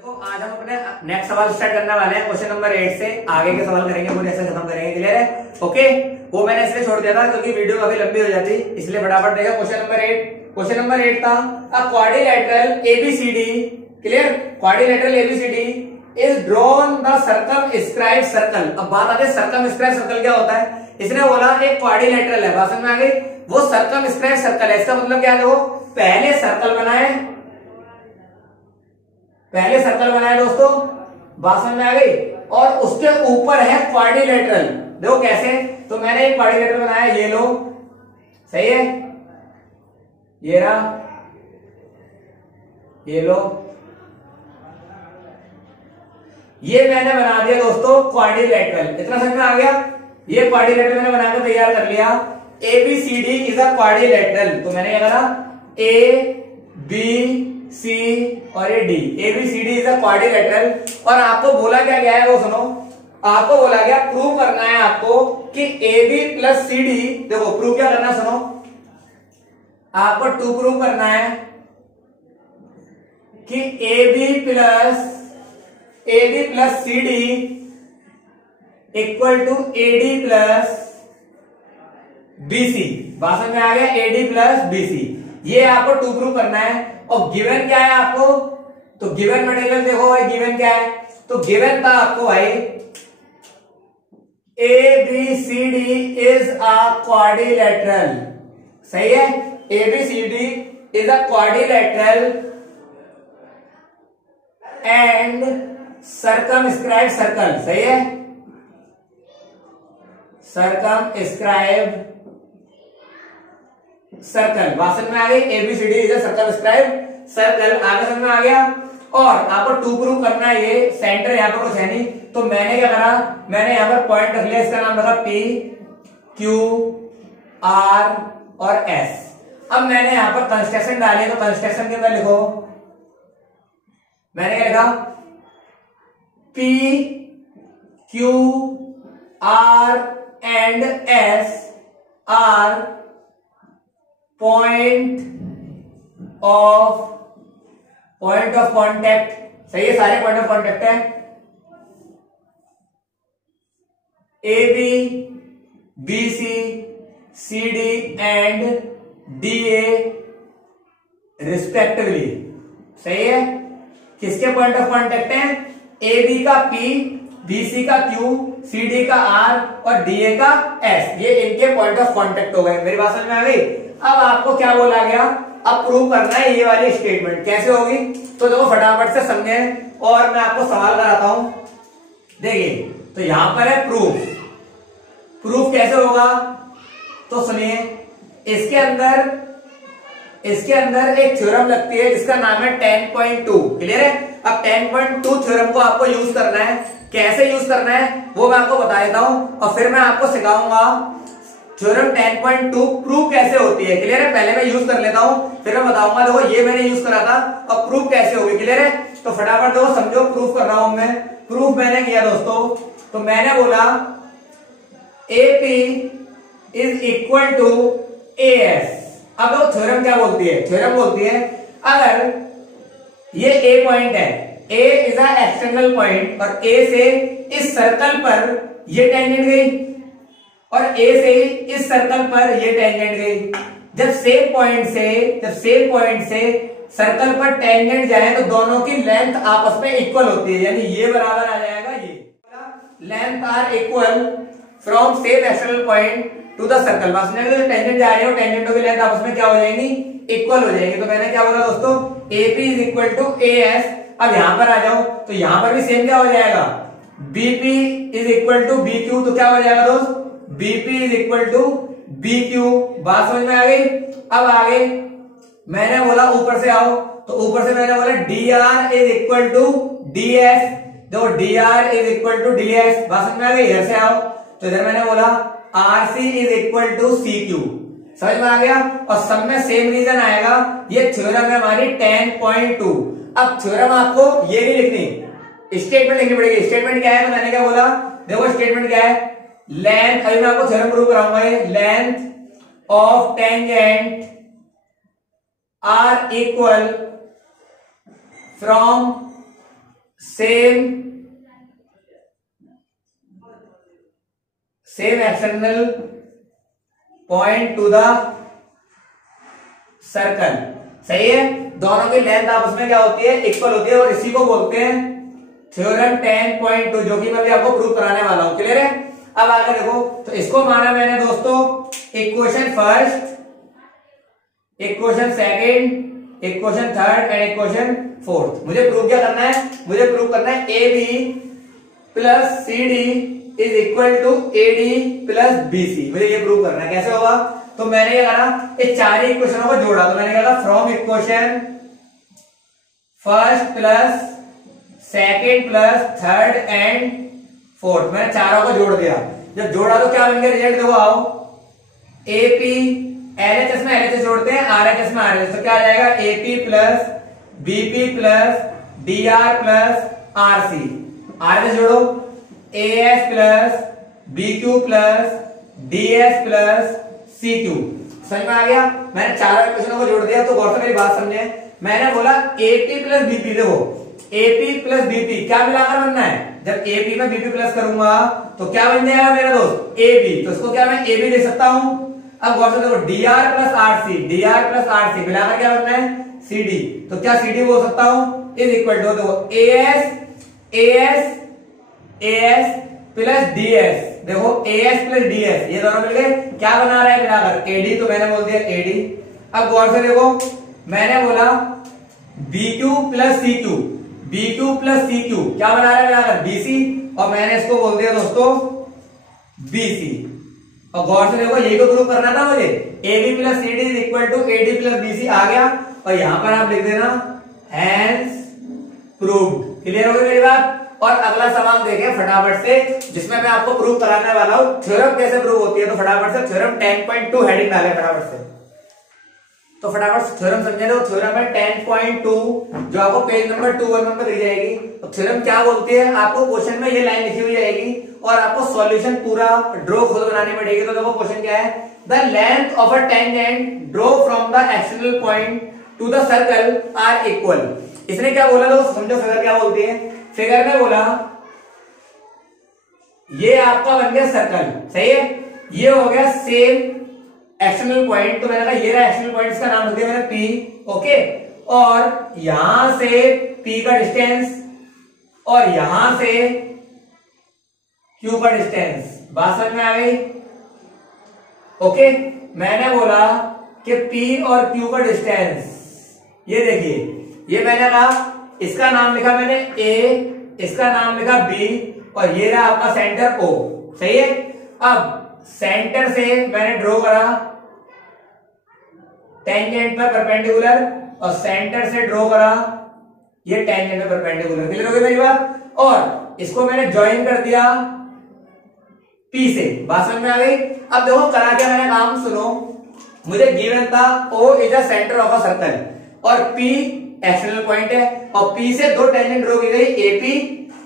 देखो आज हम अपने नेक्स्ट सवाल स्टार्ट करने वाले हैं। क्वेश्चन नंबर 8 से आगे के सवाल करेंगे, पूरे ऐसे खत्म करेंगे। क्लियर है? ओके, वो मैंने इसलिए छोड़ दिया था क्योंकि वीडियो काफी लंबी हो जाती, इसलिए फटाफट देगा। क्वेश्चन नंबर 8, क्वेश्चन नंबर 8 था a quadrilateral ABCD. Clear? Quadrilateral ABCD is drawn the circumscribed circle. अब बात आती है सर्कमस्क्राइब्ड सर्कल क्या होता है। इसने बोला एक क्वाड्रिलेटरल है, बात समझ में आ गई। वो सर्कमस्क्राइब्ड सर्कल है, इसका मतलब क्या है? देखो पहले सर्कल बनाए दोस्तों, बात समझ में आ गई। और उसके ऊपर है क्वाड्रिलेटरल। देखो कैसे, तो मैंने एक क्वाड्रिलेटरल बनाया, ये लो, सही है, ये रहा, ये लो, ये मैंने बना दिया दोस्तों क्वाड्रिलेटरल। इतना समझ में आ गया? ये क्वाड्रिलेटरल मैंने बनाकर तैयार कर लिया। ABCD is a quadrilateral. तो मैंने क्या करा, ए बी सी और ये D, ABCD is a quadrilateral. और आपको बोला क्या गया है वो सुनो, आपको बोला गया प्रूव करना है आपको कि AB प्लस CD, देखो प्रूव क्या करना है सुनो, आपको टू प्रूव करना है कि AB plus CD equal to AD plus BC। बात समझ में आ गया? AD प्लस BC, ये आपको टू प्रूव करना है। और गिवन क्या है आपको, तो गिवन मटेरियल देखो भाई, गिवन क्या है, तो गिवन था आपको भाई ABCD इज अ क्वाड्रिलेटरल। सही है? ABCD is a quadrilateral and circumscribed circle. सही है? सर्कमस्क्राइब्ड सर्कल, बात समझ में आ गई। ABCD is a circumscribed circle, आगे समझ में आ गया। और आपको टू प्रूव करना है, ये सेंटर यहां पर कुछ है नहीं, तो मैंने क्या करा, मैंने यहां पर पॉइंट रख लिया, इसका नाम रखा P Q R और S। अब मैंने यहां पर कंस्ट्रक्शन डाली, तो कंस्ट्रक्शन के अंदर लिखो, मैंने क्या लिखा, P Q R and S are point of contact. सही है? सारे पॉइंट ऑफ कॉन्टेक्ट है। AB BC CD and DA respectively. सही है? किसके पॉइंट ऑफ कॉन्टेक्ट है? AB का P, BC का Q, CD का R और DA का S, ये इनके पॉइंट ऑफ कॉन्टेक्ट हो गए। मेरी बात समझ में आ गई? अब आपको क्या बोला गया, अब प्रूव करना है ये वाली स्टेटमेंट। कैसे होगी, तो देखो फटाफट से समझे और मैं आपको सवाल कराता हूं। देखिए, तो यहां पर है प्रूफ कैसे होगा, तो सुनिए, इसके अंदर एक थ्योरम लगती है जिसका नाम है 10.2। क्लियर है? अब 10.2 थ्योरम को आपको यूज करना है। कैसे यूज करना है वो मैं आपको बता देता हूं, और फिर मैं आपको सिखाऊंगा थ्योरम 10.2 प्रूफ कैसे होती है। क्लियर है? पहले मैं यूज कर लेता हूं, फिर मैं बताऊंगा। देखो ये मैंने यूज करा था, अब प्रूफ कैसे होगी। क्लियर है? तो फटाफट देखो समझो, प्रूफ कर रहा हूं मैं। प्रूफ मैंने किया दोस्तों, तो मैंने बोला AP is equal to AS। अब वो थ्योरम क्या बोलती है, थ्योरम बोलती है अगर ये A पॉइंट है, A is a external point, और A से इस सर्कल पर ये टेंजेंट गई, और A से इस सर्कल पर ये टेंजेंट गई। जब सेम पॉइंट से सर्कल पर टेंजेंट जाए तो दोनों की लेंथ आपस में इक्वल होती है, यानी ये बराबर आ जाएगा ये। Length are equal from same external point to the circle. बस जो टेंजेंट जा रही हो, टेंजेंटों की लेंथ आपस में क्या हो जाएंगी, इक्वल हो जाएंगी। तो मैंने क्या बोला दोस्तों, AP is equal to AS। अब यहां पर आ जाओ, तो यहां पर भी सेम क्या हो जाएगा, BP is equal to BQ। तो क्या हो जाएगा दोस्त, BP is equal to BQ। बात समझ में आ गई? अब आगे मैंने बोला ऊपर से आओ, तो ऊपर से मैंने बोला DR is equal to DS। देखो DR is equal to DS, बात समझ में आ गई? इधर से आओ, तो इधर मैंने बोला RC is equal to CQ। समझ में आ गया? और सब में सेम रीजन आएगा। ये थ्योरम है हमारी 10.2। अब थ्योरम आपको ये नहीं लिखनी, स्टेटमेंट लिखनी पड़ेगी। स्टेटमेंट क्या है, तो मैंने क्या बोला, देखो स्टेटमेंट क्या है, लेंथ, अभी मैं आपको थ्योरम प्रूव कराऊंगा, length of tangent are equal from same external point to the circle. सही है, दोनों की लेंथ आपस में क्या होती है, इक्वल होती है, और इसी को बोलते हैं थ्योरम 10.2, जो कि मैं भी आपको प्रूव कराने वाला हूं। क्लियर है? अब आगे देखो, तो इसको माना मैंने दोस्तों equation first, equation second, equation third and equation fourth. मुझे प्रूव क्या करना है, मुझे प्रूव करना है A B plus C D is equal to A D plus B C. मुझे ये प्रूव करना है। कैसे होगा, तो मैंने क्या करा, ये चार ही इक्वेशनों को जोड़ा। तो मैंने क्या कहा, from equation first plus second plus third and fourth, मैंने चारों को जोड़ दिया। जब जोड़ा तो क्या बन गया, रिजल्ट देखो आओ, एपी एलएचएस में एलएचएस जोड़ते हैं, आरएचएस में आरएचएस, तो क्या आ जाएगा, AP plus BP plus DR plus RC. RHS जोड़ो, AS plus BQ plus DS plus CQ. समझ में आ गया? मैंने चारों इक्वेशनों को जोड़ दिया। तो गौर से मेरी बात समझे, मैंने बोला एपी प्लस बीपी, देखो एपी प्लस बीपी क्या मिलाकर बनना है, जब एपी में बीपी प्लस करूंगा तो क्या बन जाएगा मेरा दोस्त, एबी। तो इसको क्या मैं एबी लिख सकता हूं। अब गौर से देखो, DR plus RC, DR plus RC मिलाकर क्या बनना है, सीडी। तो क्या सीडी बोल सकता हूं, इज इक्वल टू, देखो as as as plus DS, देखो एएस प्लस डीएस, ये दोनों मिलके क्या बना रहा है मिलाकर, एडी। तो मैंने बोल दिया एडी। अब गौर से देखो, मैंने बोला BQ plus CQ, BQ plus CQ क्या बना रहा है मिलाकर, बीसी, और मैंने इसको बोल दिया दोस्तों बीसी। और गौर से देखो, यही तो प्रूव करना था मुझे, AB plus CD is equal to AD plus BC आ गया। और यहां पर आप लिख देना हैंस प्रूव्ड। क्लियर हो गई मेरी बात? और अगला सवाल देखें फटाफट से, जिसमें मैं आपको प्रूव कराने वाला हूं थ्योरम कैसे प्रूव होती है। तो फटाफट से थ्योरम 10.2 हेडिंग डाले फटाफट से। तो फटाफट से थ्योरम समझे। तो थ्योरम है 10.2, जो आपको पेज नंबर 21 पर दी जाएगी। तो थ्योरम क्या बोलती है, आपको क्वेश्चन में ये लाइन लिखी हुई जाएगी और आपको सॉल्यूशन पूरा ड्रॉ खुद बनानी पड़ेगी। तो देखो क्वेश्चन क्या है, the length of a tangent draw from the external point to the circle are equal. इसने क्या बोला, तो समझो फिगर क्या बोलती है। फिगर में बोला ये आपका बन गया सर्कल, सही है, ये हो गया सेम एक्सटर्नल पॉइंट। तो मैंने कहा ये रहा एक्सटर्नल पॉइंट, इसका नाम रख दिया मैंने पी, ओके। और यहां से पी का डिस्टेंस और यहां से क्यू का डिस्टेंस, बात समझ में आ गई, ओके। मैंने बोला कि पी और क्यू का डिस्टेंस, ये देखिए, ये मैंने कहा इसका नाम लिखा मैंने ए, इसका नाम लिखा बी, और ये रहा आपका सेंटर ओ, सही है। अब सेंटर से मैंने ड्रॉ करा टेंजेंट पर परपेंडिकुलर, और सेंटर से ड्रॉ करा ये टेंजेंट पर परपेंडिकुलर। क्लियर हो गई मेरी बात? और इसको मैंने ज्वाइन कर दिया पी से, बात समझ में आ गई। अब देखो करा क्या मैंने काम, सुनो, मुझे गिवन था O is a centre of a circle और पी एक्सटर्नल पॉइंट है, और पी से दो टेंजेंट ड्रॉ की गई, एपी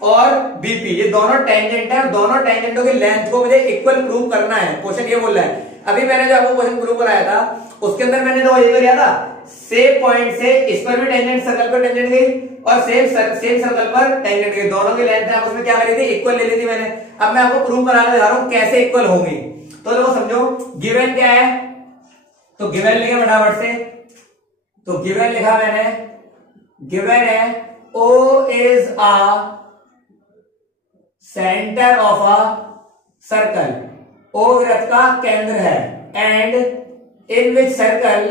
और बीपी, ये दोनों टेंजेंट है। दोनों टेंजेंटों की लेंथ को मुझे इक्वल प्रूव करना है। क्वेश्चन ये बोल रहा है, अभी मैंने जो आपको क्वेश्चन प्रूव कराया था उसके अंदर मैंने तो ये किया था, सेम पॉइंट से इस पर भी टेंजेंट, सर्कल पर टेंजेंट गई, और सेम सर्कल पर टेंजेंट गई, दोनों की लेंथ है उसमें क्या करी थी, इक्वल ले ली थी मैंने। अब मैं आपको प्रूव कराने जा रहा हूं कैसे इक्वल होंगी। तो देखो समझो, गिवन क्या है, तो गिवन लिखे फटाफट से। तो गिवन लिखा मैंने, गिवन है O is a center of a circle, O वृत्त का केंद्र है, and in which circle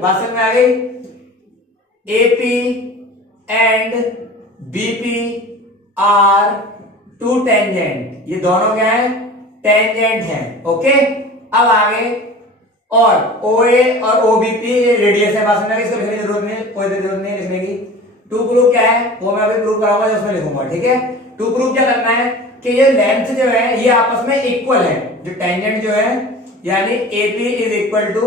बात समझ में आ गई, AP and BP are two tangent, ये दोनों क्या है, टेंजेंट है, ओके। अब आगे, और OA और OBP रेडियस है, बात समझ में, इसको लिखने की जरूरत नहीं, कोई जरूरत नहीं लिखने की। टू प्रूफ क्या है वो मैं अभी प्रूफ कराऊंगा, उसमें लिखूंगा, ठीक है। टू प्रूफ क्या करना है कि ये लेंथ जो है ये आपस में इक्वल है, जो टेंजेंट जो है यानी AP is equal to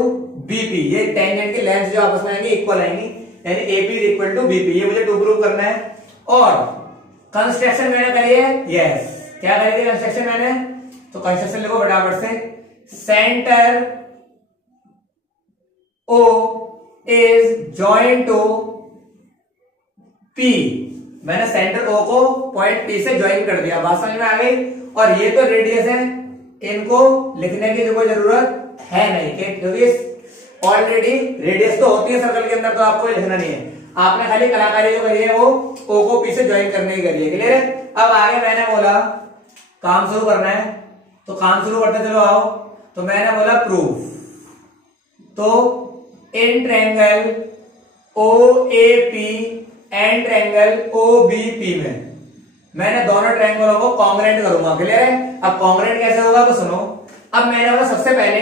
BP, ये टेंजेंट की लेंथ जो आपस में आएंगी इक्वल आएंगी, यानी AP is equal to BP, ये मुझे टू प्रूफ करना है। और कंस्ट्रक्शन मैंने करी है, यस, क्या करी थी कंस्ट्रक्शन मैंने, तो कंस्ट्रक्शन लिखो फटाफट से। Centre O is joined to P, मैंने सेंटर O को पॉइंट P से ज्वाइन कर दिया, बात समझ में आ गई। और ये तो रेडियस है, इनको लिखने की जो कोई जरूरत है नहीं, क्योंकि ऑलरेडी रेडियस तो होती है सर्कल के अंदर, तो आपको लिखना नहीं है। आपने खाली कलाकारी जो करी है वो O को P से ज्वाइन करने की करी है, क्लियर है। अब आगे मैंने बोला काम शुरू करना है, तो काम शुरू करते चलो आओ। तो मैंने बोला प्रूफ, तो in triangle OAP and triangle OBP में मैंने दोनों ट्रायंगलों को कॉन्ग्रुएंट करूंगा, क्लियर है। अब कॉन्ग्रुएंट कैसे होगा तो सुनो। अब मैंने बोला सबसे पहले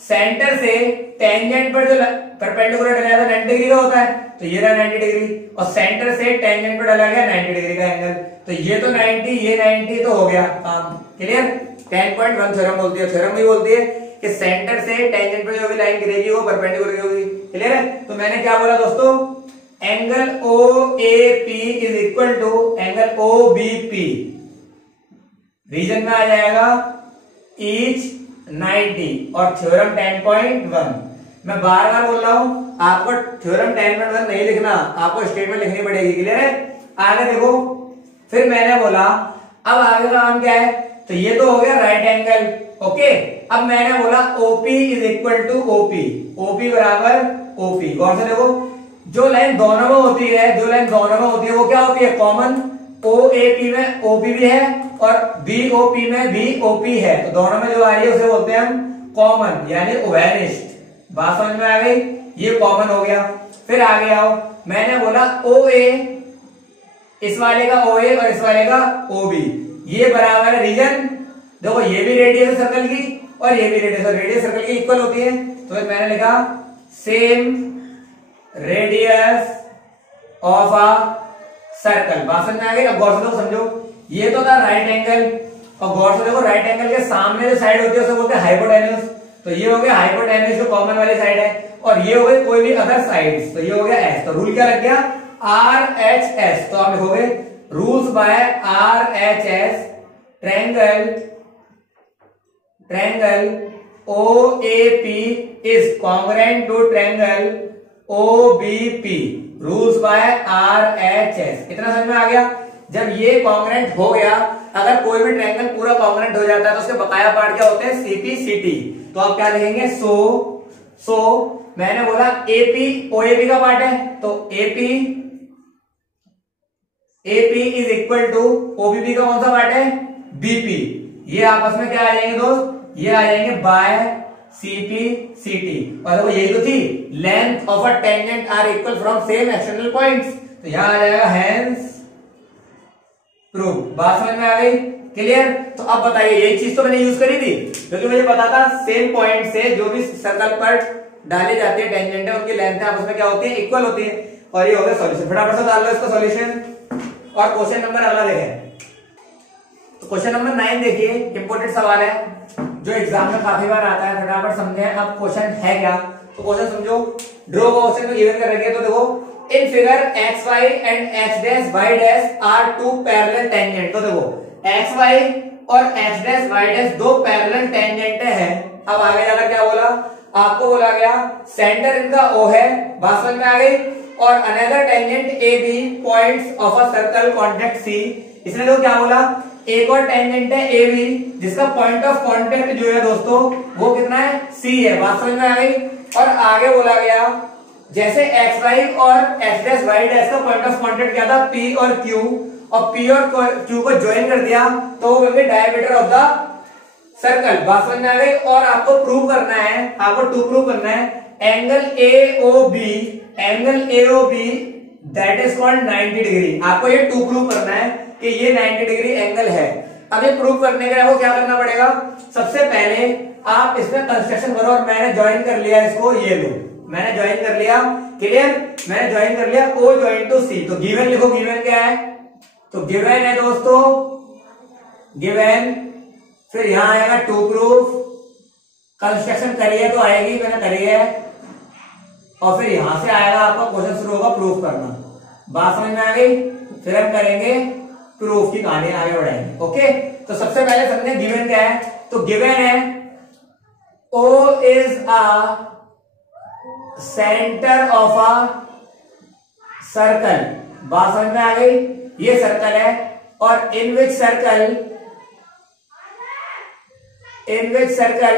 सेंटर से टेंजेंट पर जो परपेंडिकुलर डला था 90 डिग्री का होता है, तो ये रहा 90 डिग्री, और सेंटर से टेंजेंट पर डला गया 90 डिग्री का एंगल, तो ये तो 90, ये 90, तो हो गया काम, क्लियर। 10.1 थ्योरम बोलती है, थ्योरम भी बोलती है कि सेंटर से टेंजेंट पर जो भी लाइन गिरेगी वो परपेंडिकुलर होगी, क्लियर है। तो मैंने क्या बोला दोस्तों, angle OAP is equal to angle OBP, reason में आ जाएगा ईच 90 और थ्योरम 10.1। मैं बार बार बोल रहा हूं, आपको थ्योरम 10.1 नहीं लिखना, आपको स्टेटमेंट लिखनी पड़ेगी, क्लियर है। आगे देखो, फिर मैंने बोला अब आगे का काम क्या है, तो ये तो हो गया राइट एंगल, ओके। अब मैंने बोला OP is equal to OP, OP बराबर OP। गौर से देखो, जो लाइन दोनों में होती है, जो लाइन दोनों में होती है वो क्या होती है, कॉमन। OAP में OP भी है और BOP में BOP है, तो दोनों में जो आ रही है उसे बोलते हैं हम कॉमन, यानी ओवेनिस्ट। बात समझ में आ गई, ये कॉमन हो गया। फिर आगे आओ, मैंने बोला OA, इस वाले का OA और इस वाले का OB, ये बराबर है रीजन। देखो ये भी रेडियस है सर्कल की और ये भी रेडियस, रेडियस सर्कल की इक्वल होती है, तो मैंने लिखा same radius of a circle. बात समझ में आ गई। अब गौर से देखो, समझो, ये तो था राइट एंगल, और गौर से देखो राइट एंगल के सामने जो साइड होती है उसे बोलते हैं हाइपोटेन्यूज, तो ये हो गया हाइपोटेन्यूज जो कॉमन वाली साइड है, और ये हो गई कोई भी अदर साइड, तो ये हो गया एस। तो रूल क्या लग गया, RHS, तो आप लिखोगे rules by RHS triangle OAP is congruent to triangle OBP, rules by RHS। इतना समझ में आ गया। जब ये कॉन्ग्रुएंट हो गया, अगर कोई भी ट्रायंगल पूरा कॉन्ग्रुएंट हो जाता है तो उसके बकाया पार्ट क्या होते हैं, CP/CT, तो आप क्या लिखेंगे, सो मैंने बोला AP OAP का पार्ट है, तो AP is equal to OBP का कौन सा पार्ट है, BP। ये आपस में क्या आ जाएंगे दोस्त, ये आ जाएंगे बाय CP/CT। और देखो यही तो थी, length of a tangent are equal from same external points, तो यहां आ जाएगा हेंस प्रूव। बात समझ में आ गई, क्लियर। तो अब बताइए, यही चीज तो मैंने यूज करी थी, क्योंकि मुझे पता था सेम पॉइंट से जो भी सर्कल पर डाली जाती है टेंजेंट है, उनकी लेंथ है आपस में क्या होती है, इक्वल होती है। और ये हो गया सॉल्यूशन, फटाफट से डाल लो इसका सॉल्यूशन। और क्वेश्चन नंबर अगला देखें, तो क्वेश्चन नंबर 9 देखिए, इंपोर्टेंट सवाल है जो एग्जाम में काफी बार आता है, फटाफट समझे। अब क्वेश्चन है क्या, तो क्वेश्चन समझो, ड्रॉ क्वेश्चन को गिवन कर रखिए। तो देखो, in figure XY and H' are two parallel tangent, तो देखो XY और H' दो पैरेलल टेंजेंट है। अब आगे जाकर क्या बोला, आपको बोला गया सेंटर इनका O है, बात समझ में आ गई, और another tangent AB points of a circle contact C। इसने तो क्या बोला, एक और टेंजेंट है AB जिसका पॉइंट ऑफ कांटेक्ट जो है दोस्तों वो कितना है, C है, बात समझ में आ गई। और आगे बोला गया जैसे XY और H' का पॉइंट ऑफ कांटेक्ट क्या था, P और Q, और P और Q को ज्वाइन कर दिया तो वो डायमीटर ऑफ द सर्कल, बात समझ में आ गई। और आपको प्रूव करना है, आपको टू प्रूव करना है angle AOB that is called 90 degree. आपको ये टू प्रूव करना है कि ये 90 डिग्री एंगल है। अब ये प्रूव करने के लिए आपको क्या करना पड़ेगा, सबसे पहले आप इसमें कंस्ट्रक्शन करो। और मैंने ज्वाइन कर लिया इसको, ये लो मैंने ज्वाइन कर लिया, क्लियर, मैंने ज्वाइन कर लिया O ज्वाइन टू C। तो गिवन लिखो, गिवन क्या है, तो गिवन है दोस्तों, गिवन, फिर यहां आएगा टू प्रूफ, कंस्ट्रक्शन करिए तो आएगी, मैंने करी है, और फिर यहां से आएगा आपका क्वेश्चन शुरू होगा प्रूफ करना, बात समझ में आ गई। फिर हम करेंगे प्रूफ की कहानी, आगे बढ़ाएंगे, ओके। तो सबसे पहले समझे गिवन क्या है, तो गिवन है O is a centre of a circle, बात समझ में आ गई? ये सर्कल है और in which circle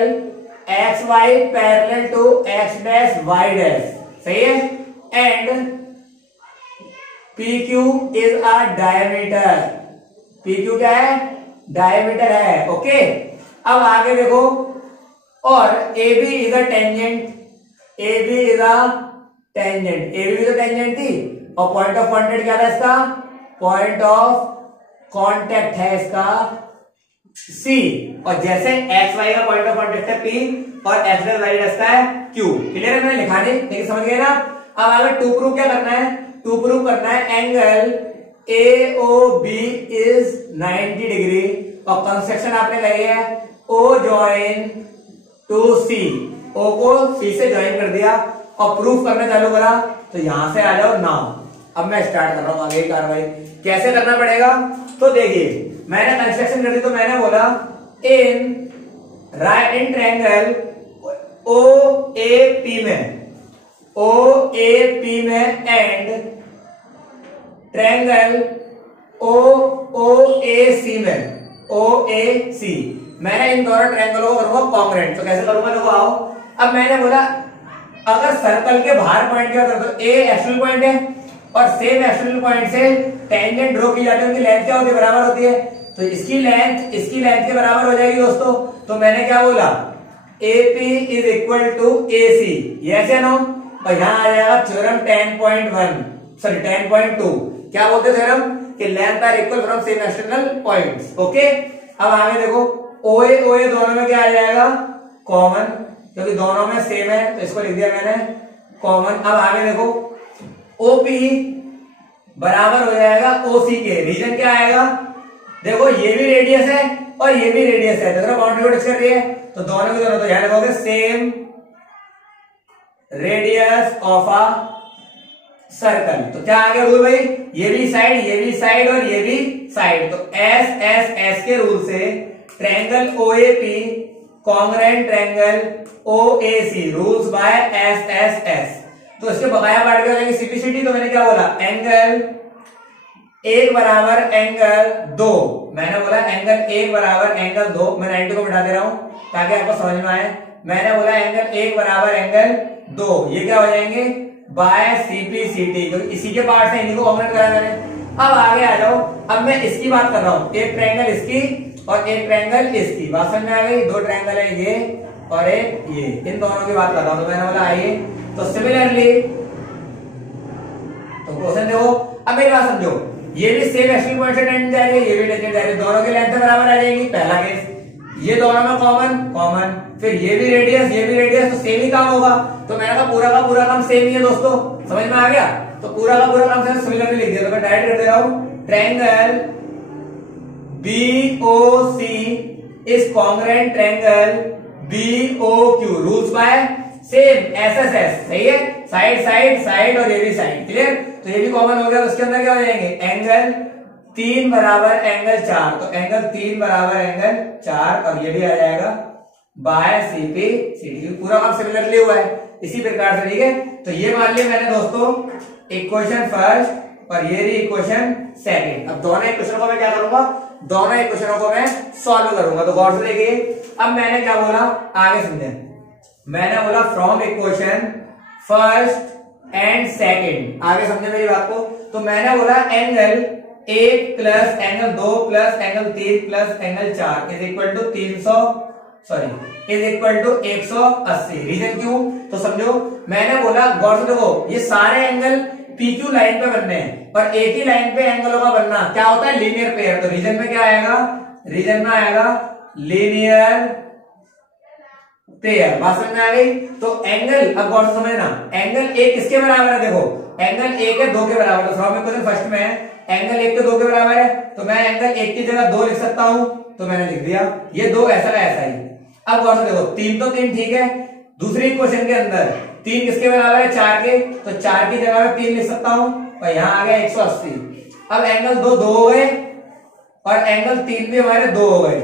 X Y parallel to X dash Y dash, सही है, and P Q is a diameter. P Q क्या है? डायमीटर है। ओके, अब आगे देखो, और A B is a tangent, A B is a tangent, A B भी तो टेंजेंट थी, और पॉइंट ऑफ कॉन्टेक्ट क्या था इसका? पॉइंट ऑफ कॉन्टेक्ट है इसका C, और जैसे एक्स वाई का पॉइंट ऑफ कॉन्टेक्ट है P और एक्स डैश वाई डैश का है Q। क्लियर है? मैंने लिखा नहीं, लेकिन समझ गए ना? अब आगे टू प्रूव क्या करना है? टू प्रूव करना है एंगल AOB इज 90 डिग्री, और कंस्ट्रक्शन आपने कही है O join to C, O को C से ज्वाइन कर दिया और प्रूफ करना चालू करा। तो यहां से आ जाओ नाउ। अब मैं स्टार्ट कर रहा हूं आगे की कार्रवाई। कैसे करना पड़ेगा? तो देखिए, मैंने कंस्ट्रक्शन कर दी, तो मैंने बोला इन ट्रायंगल OAP में एंड ट्रायंगल OAC मैंने इन दोनों ट्रायंगलों को करूंगा कॉन्ग्रुएंट। तो कैसे करूंगा? देखो आओ, अब मैंने बोला अगर सर्कल के बाहर पॉइंट क्या कर दो, ए एक्सटर्नल पॉइंट है और सेम एक्सटर्नल पॉइंट से टेंजेंट ड्रॉ की जाती है, उनकी लेंथ क्या होती है? बराबर होती है। तो इसकी लेंथ के बराबर हो जाएगी दोस्तों। तो मैंने क्या बोला? AP is equal to AC, yes या नो? और यहां आ जाएगा थ्योरम 10.2। क्या बोलते हैं थ्योरम? कि length are equal from same external points. Okay, अब आगे देखो, OA दोनों में क्या आ जाएगा? कॉमन, क्योंकि दोनों में सेम है, तो इसको लिख दिया मैंने कॉमन। अब आगे देखो, OP बराबर हो जाएगा OC के। रीजन क्या आएगा? देखो, ये भी रेडियस है और ये भी रेडियस है, देखो बाउंड्री को टच कर रही है, तो दोनों के दोनों, तो यहां लिखोगे same radius of a circle. तो क्या आ गया रूल भाई? ये भी साइड और ये भी साइड, तो S के रूल से triangle OAP congruent triangle OAC rules by S। तो इसके बकाया पार्ट क्या हो जाएंगे? CPCT। तो मैंने क्या बोला? एंगल 1 बराबर एंगल 2, मैंने बोला एंगल 1 बराबर एंगल 2, मैं 90 को बिठा दे रहा हूं ताकि आपको समझ में आए। मैंने बोला एंगल 1 बराबर एंगल 2, ये क्या हो जाएंगे? बाय CPCT, क्योंकि इसी के पार्ट से इन्हीं को कॉन्ग्रुएंट करा मैंने। अब आगे आ जाओ, अब मैं इसकी बात कर रहा हूं, एक ट्रायंगल इसकी और एक ट्रायंगल इसकी। बात समझ में आ गई? दो ट्रायंगल है ये और एक ये, इन दोनों की बात कर रहा हूं। तो मैंने बोला आइए, तो सिमिलरली, तो क्वेश्चन देखो, अब मेरी बात समझो, ये भी सेम एक्सट्रीम पॉइंट से टेंजेंट जा रही है, ये भी टेंजेंट जा रही है, दोनों की लेंथ बराबर आ जाएगी। पहला केस, ये दोनों में कॉमन, फिर ये भी रेडियस, तो सेम ही काम होगा। तो मैंने कहा पूरा का पूरा काम सेम ही है दोस्तों, समझ में आ गया? तो पूरा का पूरा काम से सिमिलरली लिख दिया। तो मैं डायरेक्ट कर दे रहा हूं, triangle BOC is congruent triangle BOQ rules by same SSS, सही है, साइड और ये भी साइड। क्लियर? तो ये भी कॉमन हो गया, तो उसके अंदर क्या हो जाएंगे? एंगल 3 बराबर एंगल 4, तो एंगल 3 बराबर एंगल 4, और ये भी आ जाएगा बाय CPCT। पूरा काम सिमिलरली हुआ है इसी प्रकार से, ठीक है? तो ये मान लिया मैंने दोस्तों इक्वेशन फर्स्ट और ये रही इक्वेशन सेकंड। अब दोनों इक्वेशन को मैं क्या करूंगा? दोनों इक्वेशनों को मैं सॉल्व करूंगा। तो गौर से देखिए, अब मैंने क्या बोला, आगे समझे। मैंने बोला from equation first and second, आगे समझे मेरी बात को। तो मैंने बोला angle 1 plus angle 2 plus angle 3 plus angle 4 is equal to 180। Reason क्यों? तो समझो, मैंने बोला, गौर से देखो, ये सारे एंगल PQ लाइन पे बनने हैं, पर एक ही लाइन पे एंगलों का बनना क्या होता है? Linear pair. तो रीजन में क्या आएगा? रीजन में आएगा लीनियर पेयर। बात समझ में आ गई? तो एंगल, अब गौर से समझना, एंगल 1 किसके बराबर है? देखो, एंगल 1 है 2 के बराबर। तो फ्रॉम इक्वेशन फर्स्ट में एंगल 1 के 2 के बराबर है, तो मैं एंगल 1 की जगह 2 लिख सकता हूं, तो मैंने लिख दिया। ये 2 ऐसा का ऐसा ही। अब गौर से देखो, 3 तो 3 ठीक है, दूसरी इक्वेशन के अंदर 3 किसके बराबर है? 4 के, तो 4 की जगह में 3 लिख सकता हूं, और यहां आ गया 180। अब एंगल 2 हो गए और एंगल 3 भी हमारे 2 हो गए।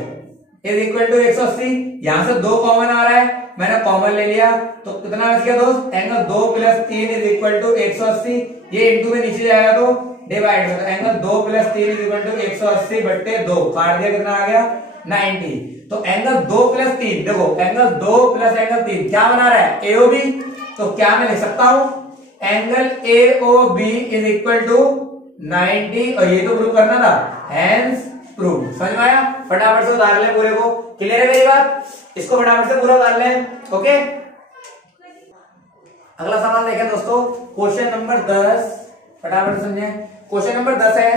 Is equal to 180। यहां से 2 कॉमन आ रहा है, मैंने कॉमन ले लिया, तो कितना बच गया दोस्त, एंगल 2 + 3 इज इक्वल टू 180। ये इंटू में नीचे जाएगा तो डिवाइड होगा, एंगल 2 + 3 इज इक्वल टू 180/2, काट दिया, कितना आ गया 90। तो एंगल 2 + 3, देखो एंगल 2 + एंगल 3 क्या बना रहा है, एओबी। तो क्या मैं लिख सकता हूं, angle AOB is equal to 90, और ये तो प्रूव करना था, हेंस प्रूव। समझ में आया? फटाफट से उतार ले पूरे को, क्लियर है मेरी बात? इसको फटाफट से पूरा उतार ले, ओके। अगला सवाल देखें दोस्तों, क्वेश्चन नंबर 10, फटाफट समझे। क्वेश्चन नंबर 10 है,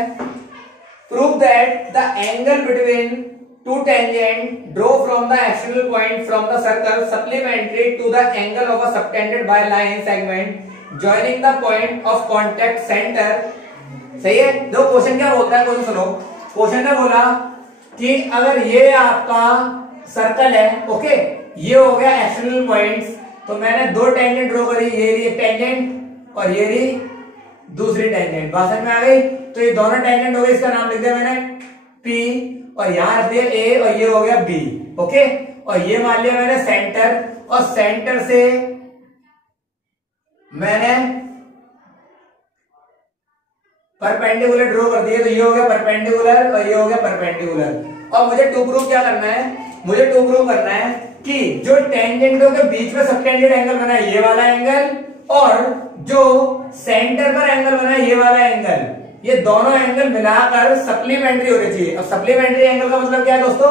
prove that the angle between two tangent draw from the external point from the circle supplementary to the angle of a subtended by line segment joining the point of contact center। सही है? दो question क्या बोलता है, question सुनो। Question ने बोला कि अगर ये आपका सर्कल है, ओके, ये हो गया एक्सटर्नल पॉइंट्स, तो मैंने 2 टेंजेंट ड्रॉ करी, ये रही एक टेंजेंट और ये रही दूसरी टेंजेंट, बात समझ में आ गई? तो ये दोनों टेंजेंट हो गए, इसका नाम लिख दिया मैंने P, और यहां रख दिया A, और ये हो गया B, ओके। और ये मान लिया मैंने सेंटर, और सेंटर से मैंने परपेंडिकुलर ड्रॉ कर दिया, तो ये हो गया परपेंडिकुलर और ये हो गया परपेंडिकुलर। और मुझे टू प्रूव क्या करना है, मुझे टू प्रूव करना है कि जो टेंजेंटों के बीच में सबटेंडेड एंगल बना है ये वाला एंगल, और जो सेंटर पर एंगल बना है ये वाला एंगल, ये दोनों एंगल मिलाकर सप्लीमेंट्री होने चाहिए। अब सप्लीमेंट्री एंगल का मतलब क्या है दोस्तों,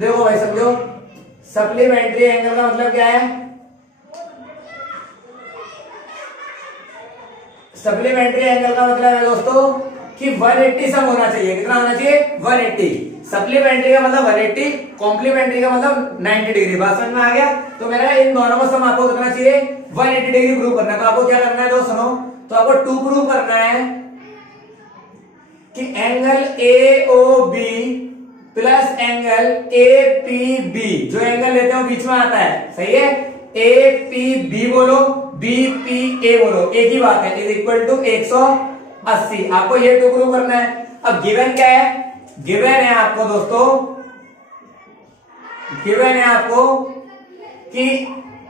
देखो भाई समझो, सप्लीमेंट्री एंगल का मतलब क्या है, सप्लीमेंट्री एंगल का मतलब है दोस्तों कि 180 सम होना चाहिए। कितना होना चाहिए, 180। सप्लीमेंट्री का मतलब 180, कॉम्प्लीमेंट्री का मतलब 90 डिग्री। बात समझ में आ गया? तो मेरा इन दोनों का सम आपको कितना चाहिए, 180 डिग्री प्रूव करना है। तो आपको क्या करना है दोस्त, सुनो, तो आपको टू प्रूव करना है कि angle AOB plus angle APB, जो एंगल लेते हो बीच में आता है, सही है, APB बोलो, BPA बोलो, एक ही बात है, इज इक्वल टू 180। आपको ये टू प्रूव करना है। अब गिवन क्या है, गिवन है आपको दोस्तों, गिवन है आपको कि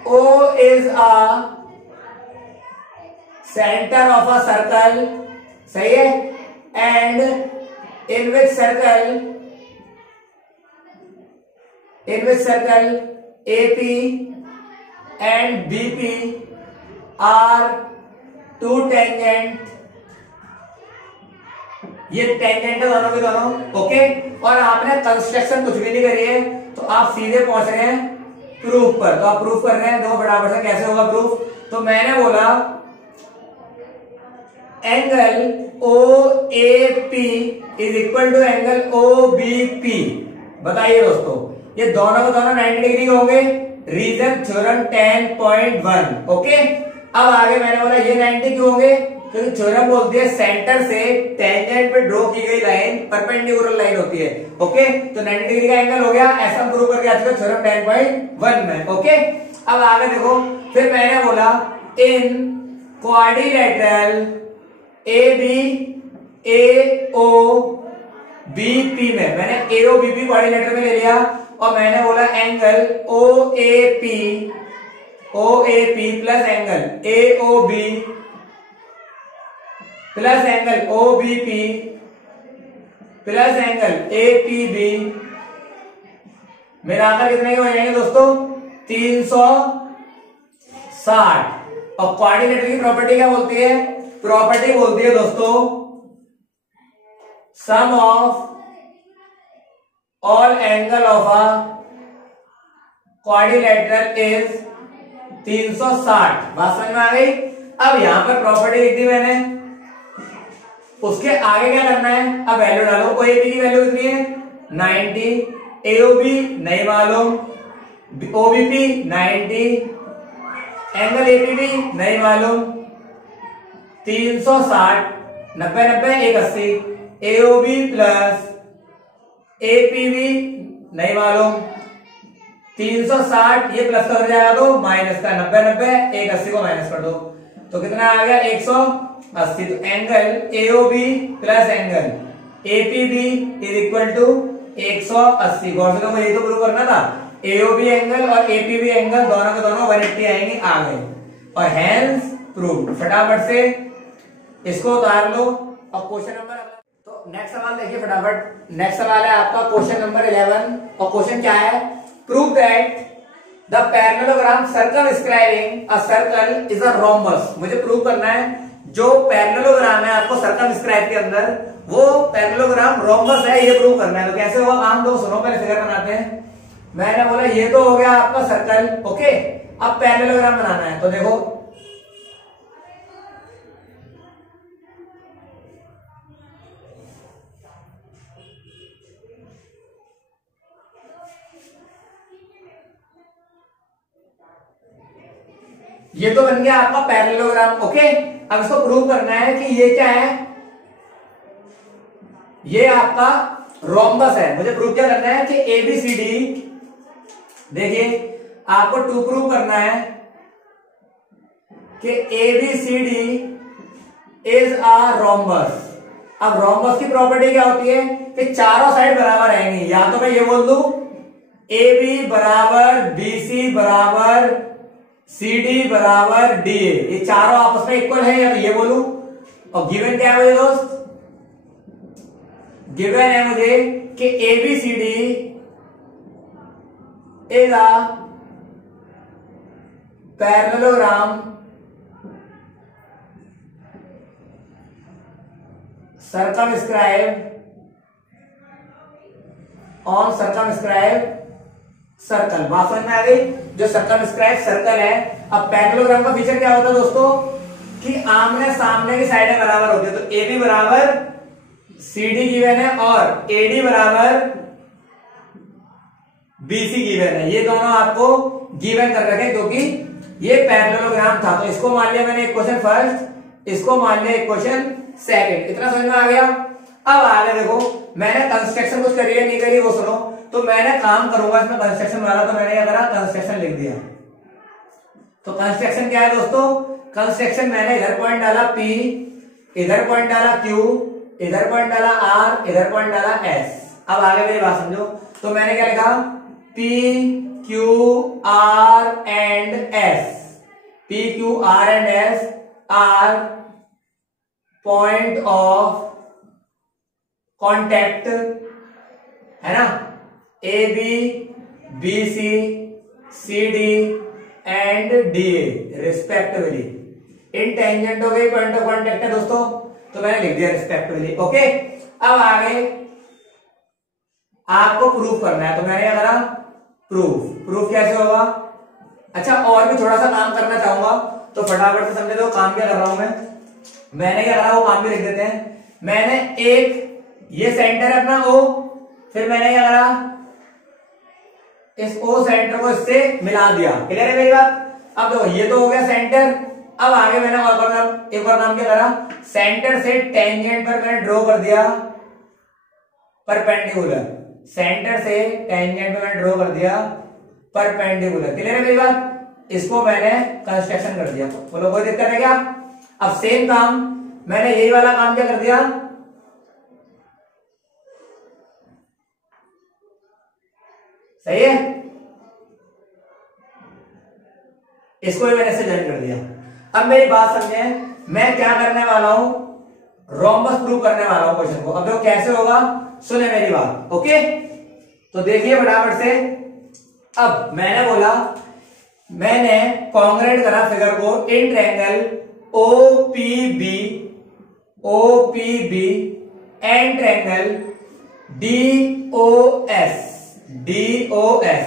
O is a centre of a circle, सही है, and in which circle AP and BP are two tangent, ये टेंजेंट है दोनों के दोनों, ओके। और आपने कंस्ट्रक्शन कुछ भी नहीं करी है, तो आप सीधे पहुंच रहे हैं प्रूफ पर। तो आप प्रूफ कर रहे हैं, दो फटाफट से कैसे होगा प्रूफ। तो मैंने बोला angle OAP is equal to angle OBP। बताइए दोस्तों, ये दोनों के दोनों 90 डिग्री के होंगे, रीजन थ्योरम 10.1, ओके। अब आगे मैंने बोला ये 90 क्यों होंगे, क्योंकि थ्योरम बोलती है सेंटर से टेंजेंट पे ड्रॉ की गई लाइन परपेंडिकुलर लाइन होती है, ओके। तो 90 डिग्री का एंगल हो गया, ऐसा प्रूव करके आ चुका थ्योरम 10.1 में, ओके। अब आगे देखो, फिर मैंने बोला इन क्वाड्रिलेटरल ABAOBP में, मैंने AOBP क्वाड्रिलेटरल में ले लिया, और मैंने बोला angle OAP plus angle AOB plus angle OBP plus angle APB मिलाकर कितने के हो जाएंगे दोस्तों, 360। और क्वाड्रिलेटरल की प्रॉपर्टी क्या बोलती है, प्रॉपर्टी बोलती है दोस्तों sum of all angle of a quadrilateral is 360। बात समझ में आ गई? अब यहां पर प्रॉपर्टी लिख दी मैंने, उसके आगे क्या करना है, अब वैल्यू डालो। OAP की वैल्यू कितनी है, 90, AOB नहीं मालूम, OBP 90, एंगल APB नहीं मालूम, 360, 90 90 180, AOB प्लस APB नहीं मालूम, 360, ये प्लस कर जाएगा तो माइनस का, 90 90 180 को माइनस कर दो, तो कितना आ गया 180। तो angle AOB plus angle APB is equal to 180। गौर से देखो, ये तो प्रूव करना था। एओबी एंगल और एपीबी एंगल दोनों के दोनों 180 आएंगे, आ गए और हेंस प्रूव। फटाफट से इसको उतार लो और क्वेश्चन नंबर अगला। तो नेक्स्ट सवाल देखिए फटाफट। नेक्स्ट सवाल है आपका क्वेश्चन नंबर 11 और क्वेश्चन क्या है? Prove that the parallelogram circumscribing a circle is a rhombus. मुझे प्रूव करना है जो पैरेललोग्राम है आपको सर्कमस्क्राइब के अंदर, वो पैरेललोग्राम रोम्बस है, ये प्रूव करना है। तो कैसे होगा? आम लोग सुनो, पहले फिगर बनाते हैं। मैंने बोला ये तो हो गया आपका सर्कल, ओके। अब पैरेललोग्राम बनाना है, तो देखो ये तो बन गया आपका पैरेललोग्राम, ओके। अब इसको प्रूव करना है कि ये क्या है, ये आपका रोम्बस है। मुझे प्रूव क्या करना है कि एबीसीडी, देखिए आपको टू प्रूव करना है कि एबीसीडी इज अ रोम्बस। अब रोम्बस की प्रॉपर्टी क्या होती है कि चारों साइड बराबर रहेंगी। या तो मैं ये बोल दूं AB बराबर BC बराबर CD बराबर DA, ये चारों आपस में इक्वल है, या तो ये बोलूं। और गिवन क्या है मुझे दोस्त? गिवन है मुझे कि ABCD is a parallelogram circumscribe on circumscribe circle. बात समझ में आ गई? जो सर्कमस्क्राइब सर्कल है। अब पैरेललोग्राम का फीचर क्या होता है दोस्तों कि आमने सामने की साइडें बराबर होती है। तो AB बराबर CD गिवन है और AD बराबर BC गिवन है। ये दोनों आपको गिवन कर रखे क्योंकि ये पैरेललोग्राम था। तो इसको मान लिया मैंने एक क्वेश्चन फर्स्ट, इसको मान लिया एक क्वेश्चन सेकंड। इतना समझ में आ गया? अब आगे देखो, मैंने कंस्ट्रक्शन कुछ करी है नहीं करी वो सुनो। तो मैंने काम करूंगा इसमें कंस्ट्रक्शन वाला, तो मैंने क्या करा, कंस्ट्रक्शन लिख दिया। तो कंस्ट्रक्शन क्या है दोस्तों? कंस्ट्रक्शन मैंने इधर पॉइंट डाला P, इधर पॉइंट डाला Q, इधर पॉइंट डाला R, इधर पॉइंट डाला S। अब आगे मेरी बात समझो। तो मैंने क्या लिखा? P Q R and S। P Q R and S are point of contact, है ना? A B B C C D and D A respectively. इन टेंजेंट हो गई, पॉइंट ऑफ कॉन्टैक्ट है दोस्तों, तो मैंने लिख दिया रिस्पेक्टिवली, ओके। अब आगे आपको प्रूफ करना है, तो मैंने क्या करा? प्रूफ कैसे होगा? अच्छा, और भी थोड़ा सा काम करना चाहूंगा, तो फटाफट से समझे दो काम क्या कर रहा हूं मैंने क्या करा वो काम भी लिख देते हैं। मैंने एक ये सेंटर है अपना O, फिर मैंने क्या करा? इस O सेंटर को इससे मिला दिया। क्लियर है मेरी बात? अब देखो ये तो हो गया सेंटर। अब आगे मैंने एक और नाम क्या करा? सेंटर से टेंजेंट पर मैंने ड्रॉ कर दिया परपेंडिकुलर। सेंटर से टेंजेंट पर मैंने ड्रॉ कर दिया परपेंडिकुलर। क्लियर है मेरी बात? इसको मैंने कंस्ट्रक्शन कर दिया। बोलो कोई दिक्कत है क्या? अब सेम काम मैंने यही वाला काम क्या कर दिया? सही है, इसको भी मैंने ऐसे जॉइन कर दिया। अब मेरी बात समझे, मैं क्या करने वाला हूं? रोम्बस प्रूव करने वाला हूं क्वेश्चन को। अब देखो कैसे होगा, सुने मेरी बात, ओके। तो देखिए फटाफट से। अब मैंने बोला, मैंने कॉन्ग्रेट करा फिगर को in triangle OPB and triangle DOS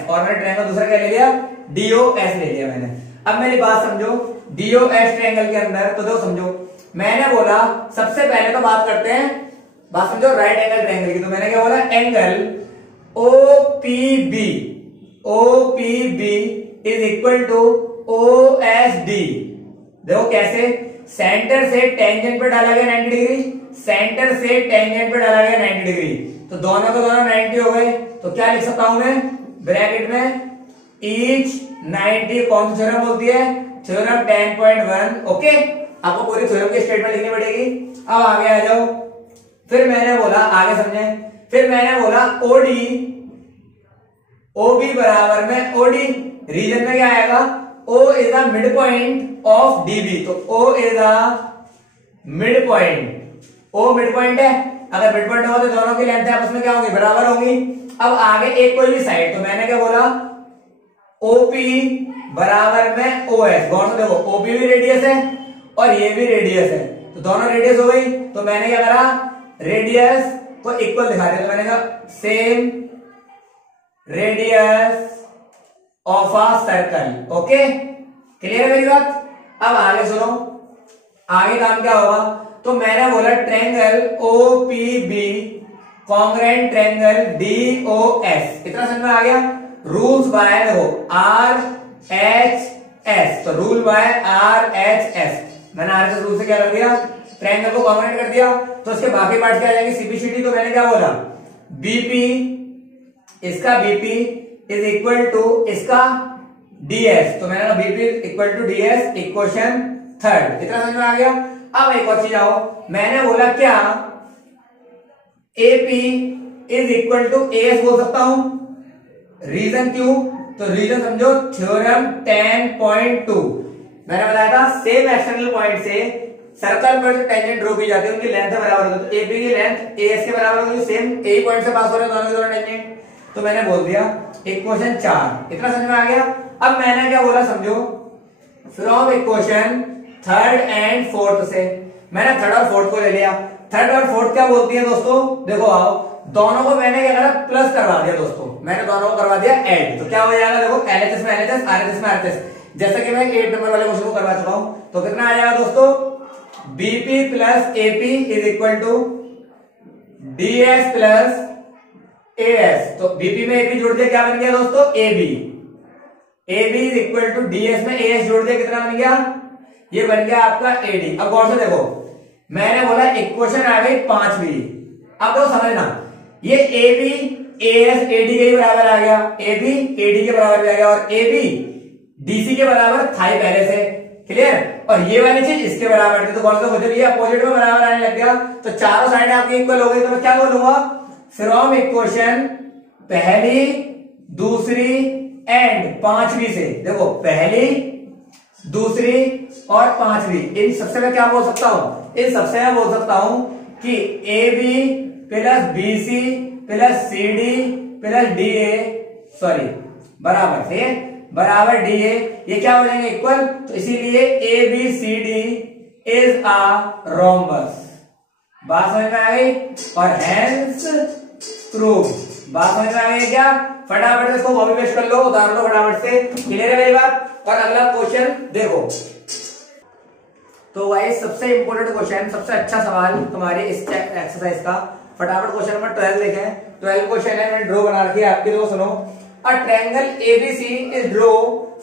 और मैंने ट्रायंगल दूसरा क्या ले लिया? DOS ले लिया मैंने। अब मेरी बात समझो, DOS ट्रायंगल के अंदर तो देखो समझो, मैंने बोला सबसे पहले तो बात करते हैं, बात समझो राइट एंगल ट्रायंगल की। तो मैंने क्या बोला? Angle OPB is equal to OSD। देखो कैसे, सेंटर से टेंजेंट पे डाला गया 90 डिग्री, सेंटर से टेंजेंट पे डाला गया 90 डिग्री, तो दोनों को दोनों 90 हो गए। तो क्या लिख सकता हूं मैं ब्रैकेट में? ईच 90 कौन सी थ्योरम बोलती है? Theorem 10.1, okay. आपको पूरी थ्योरम की स्टेटमेंट लिखनी पड़ेगी। अब आगे आ जाओ। फिर मैंने बोला आगे समझे, फिर मैंने बोला ओडी, ओबी बराबर में ओडी। रीजन में क्या आएगा, O is the mid point of DB, तो O is the mid point, O mid point है। अगर मिड पॉइंट हो तो दोनों की लेंथ आपस में क्या होगी, बराबर होंगी। अब आगे एक कोई भी साइड, तो मैंने क्या बोला, ओपी बराबर में ओएस। गौर से देखो, ओपी भी रेडियस है और ये भी रेडियस है, तो दोनों रेडियस हो गई। तो मैंने क्या करा, रेडियस को इक्वल दिखा दिया, तो मैंने कहा same radius of a circle. Okay, clear है मेरी बात। अब आगे सुनो, आगे काम क्या होगा, तो मैंने बोला triangle OPB congruent triangle DOS. इतना समझ में आ गया। रूल्स बाय देखो आर एच एस, तो rule by R H S, मैंने आर एच एस रूल से क्या कर दिया, ट्रायंगल को कॉन्ग्रुएंट कर दिया। तो उसके बाकी पार्ट्स क्या आ जाएंगे, सीपीसीडी। तो मैंने क्या बोला, बीपी, इसका बीपी इज इक्वल टू इसका डीएस, तो मैंने कहा BP equal to DS, equation third. इतना समझ में आ गया। अब एक और चीज आओ, मैंने बोला क्या AP is equal to AS बोल सकता हूं। रीजन क्यों, तो रीजन समझो, थ्योरम 10.2 मैंने बताया था, सेम एक्सटर्नल पॉइंट से सर्कल पर जो टेंजेंट ड्रॉ की जाती है उनकी लेंथ बराबर होती है, तो एपी की लेंथ एएस के बराबर होगी, सेम ए पॉइंट से पास हो रहे हैं दोनों टेंजेंट। तो मैंने बोल दिया इक्वेशन 4। इतना समझ में आ गया। अब मैंने क्या बोला समझो, from equation third and fourth से, मैंने थर्ड और फोर्थ को ले लिया। थर्ड और फोर्थ क्या बोलती है दोस्तों, देखो आओ, दोनों को मैंने क्या करा, प्लस करवा दिया दोस्तों, मैंने दोनों को करवा दिया ऐड। तो क्या हो जाएगा, देखो एलएचएस में एलएचएस, आरएचएस में आरएचएस, जैसा कि मैं 8 नंबर वाले क्वेश्चन को करवा चुका हूं। तो कितना आ जाएगा दोस्तों, BP plus AP is equal to DS plus AS. तो बीपी में एपी जोड़ दिया, क्या बन गया दोस्तों, AB. AB is equal to DS में एएस जोड़ दिया, कितना बन गया, ये बन गया आपका एडी। अब गौर से देखो, मैंने बोला इक्वेशन आ गई 5वीं। अब तो समझना, ये एबी एएस एडी के बराबर आ गया, एबी एडी के बराबर आ गया, और एबी डीसी के बराबर था ही पहले से, क्लियर। और ये वाली चीज इसके बराबर थी, तो कौन सा मुझे ये अपोजिट में बराबर आने लग गया, तो चारों साइड आपकी इक्वल हो गई। तो मैं क्या बोलूंगा, फ्रॉम इक्वेशन पहली, दूसरी एंड 5वीं से, देखो पहली, दूसरी और 5वीं, इन सबसे मैं क्या बोल सकता हूं, इन सबसे मैं बोल सकता हूं कि A B plus B C plus C D plus D A, sorry बराबर से बराबर डी ए, ये क्या हो जाएंगे इक्वल। तो इसीलिए A B C D is a rhombus. बात समझ में आ गई, और हेंस प्रूव। बात समझ में आ गई क्या, फटाफट से इसको कॉपी पेस्ट कर लो, उतार लो फटाफट से, क्लियर है मेरी बात। और अगला क्वेश्चन देखो, तो भाई सबसे इंपॉर्टेंट क्वेश्चन, सबसे अच्छा सवाल तुम्हारे इस एक्सरसाइज का, फटाफट क्वेश्चन नंबर 12 देखें। 12 क्वेश्चन है, मैंने ड्रॉ बना रखी है आपके, तो सुनो। A triangle ABC is draw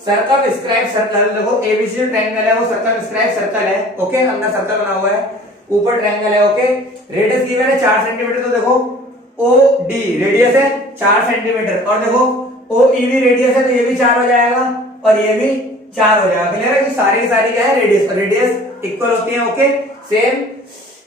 circle scribe circle. देखो एबीसी जो ट्रायंगल है वो सर्कल स्क्राइब सर्कल है, ओके, हमने सर्कल बना हुआ है, ऊपर ट्रायंगल है, ओके। रेडियस गिवन है 4 सेंटीमीटर, तो देखो ओ डी रेडियस है 4 सेंटीमीटर, और देखो ओ ई भी रेडियस है, तो ये भी 4 हो जाएगा और ये भी 4 हो जाएगा, क्लियर है कि सारी की सारी क्या है, रेडियस, रेडियस इक्वल होती है, okay, same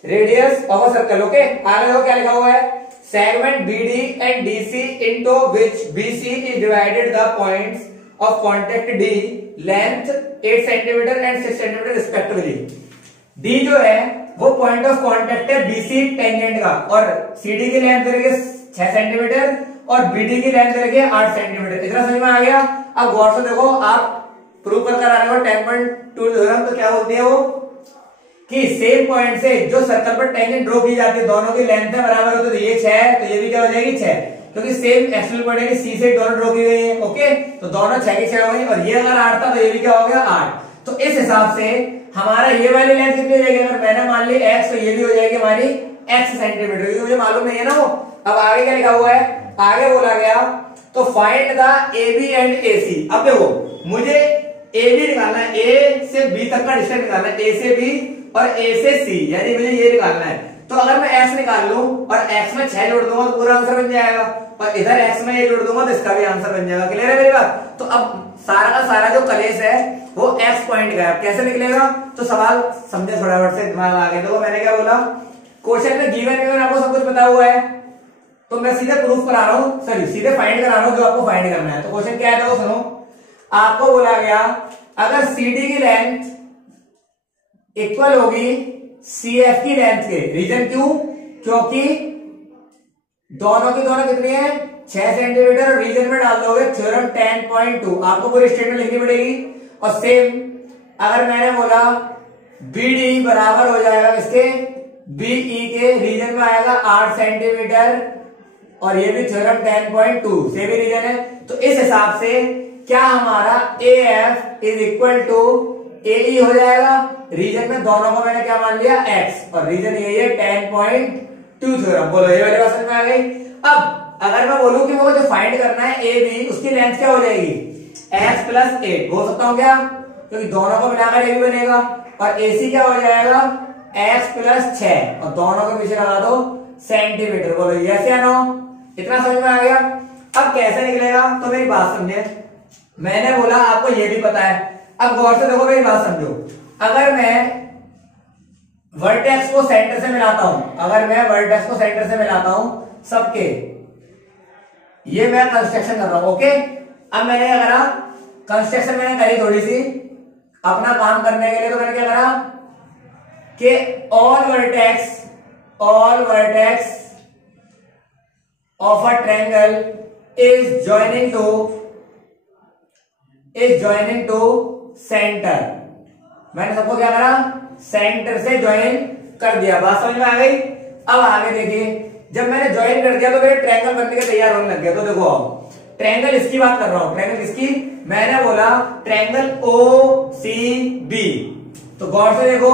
radius of a circle, okay. आगे देखो क्या लिखा हुआ है, segment BD and DC into which BC is divided the points of contact D length 8 centimetre and 6 centimetre respectively. D जो है वो पॉइंट ऑफ कांटेक्ट है बीसी टेंजेंट का, और सीडी की लेंथ करेंगे 6 सेंटीमीटर और बीडी की लेंथ करेंगे 8 सेंटीमीटर। इतना समझ में आ गया। अब गौर से देखो, आप प्रूव कर आ रहे हो 10.2 थ्योरम, तो क्या बोलती है वो कि सेम पॉइंट से जो सर्कल पर टेंजेंट ड्रॉ की जाती है दोनों की लेंथ है बराबर होती है, तो ये 6 है, तो ये भी क्या हो जाएगी 6, क्योंकि सेम एक्चुअल पॉइंट है कि सी से दोनों ड्रॉ की गई है, ओके। तो दोनों 6 की 6 हो गई, और ये अगर 8 था तो ये भी क्या हो गया 8। तो इस हिसाब से हमारा ये वाली लेंथ कितनी हो जाएगी, अगर मैंने मान ली x, तो ये भी हो जाएगी हमारी x सेंटीमीटर, क्योंकि मुझे मालूम नहीं है ना वो। अब आगे क्या लिखा हुआ है, आगे बोला गया तो find the AB and AC। अब देखो मुझे AB निकालना है, A से B तक का डिस्टेंस निकालना है, A से B और A से C, यानी मुझे ये निकालना है। तो अगर मैं x निकाल लूं और x में 6 जोड़ दूंगा तो पूरा आंसर बन जाएगा, और इधर x में ये जोड़ दूंगा तो इसका भी आंसर बन जाएगा, क्लियर है मेरी बात। तो अब सारा का सारा जो कलेश है वो x पॉइंट का है, कैसे निकलेगा, तो सवाल समझे थोड़ा बहुत से दिमाग आ गया। देखो मैंने क्या बोला, क्वेश्चन में गिवन आपको सब कुछ पता हुआ है, तो मैं सीधे प्रूफ करा रहा हूं, सॉरी सीधे फाइंड करा रहा हूं जो आपको फाइंड करना है। तो क्वेश्चन क्या है देखो सुनो, आपको बोला गया अगर CD की लेंथ इक्वल होगी CF की लेंथ के, रीजन क्यों, क्योंकि दोनों की दोनों कितनी है 6 सेंटीमीटर, और रीजन में डाल दोगे थ्योरम 10.2, आपको पूरी स्टेटमेंट लिखनी पड़ेगी। और सेम अगर मैंने बोला BD बराबर हो जाएगा इसके BE के, रीजन में आएगा 8 सेंटीमीटर, और ये भी थ्योरम 10.2 से भी रीजन है। तो इस हिसाब से क्या हमारा AF is equal to AE हो जाएगा, रीजन में दोनों को मैंने क्या मान लिया X, और रीजन यही है 10.2 थ्योरम। बोलो ये वाली बात समझ में आ गई। अब अगर मैं बोलूं कि वो जो फाइंड करना है AB, उसकी लेंथ क्या हो जाएगी X प्लस 8, बोल सकता हूं क्या, क्योंकि दोनों को मिलाकर AB बनेगा, और AC क्या हो जाएगा X प्लस 6, और दोनों को पीछे लगा दो सेंटीमीटर। बोलो यस या नो, इतना समझ में आ गया। अब कैसे निकलेगा, तो मेरी बात समझे, मैंने बोला आपको ये भी पता है। अब गौर से देखो मेरी बात समझो, अगर मैं वर्टेक्स को सेंटर से मिलाता हूं, अगर मैं वर्टेक्स को सेंटर से मिलाता हूं सबके, ये मैं कंस्ट्रक्शन कर रहा हूं, ओके। अब मैंने क्या करा, कंस्ट्रक्शन मैंने करी थोड़ी सी अपना काम करने के लिए, तो मैंने क्या करा कि all vertex of a triangle is joining two centre. मैंने सबको क्या करा, सेंटर से ज्वाइन कर दिया। बात समझ में आ गई। अब आगे देखिए, जब मैंने ज्वाइन कर दिया तो मेरे ट्रायंगल बनने के तैयार होने लग गया। तो देखो अब ट्रायंगल इसकी बात कर रहा हूं, ट्रायंगल किसकी, मैंने बोला ट्रायंगल OCB। तो गौर से देखो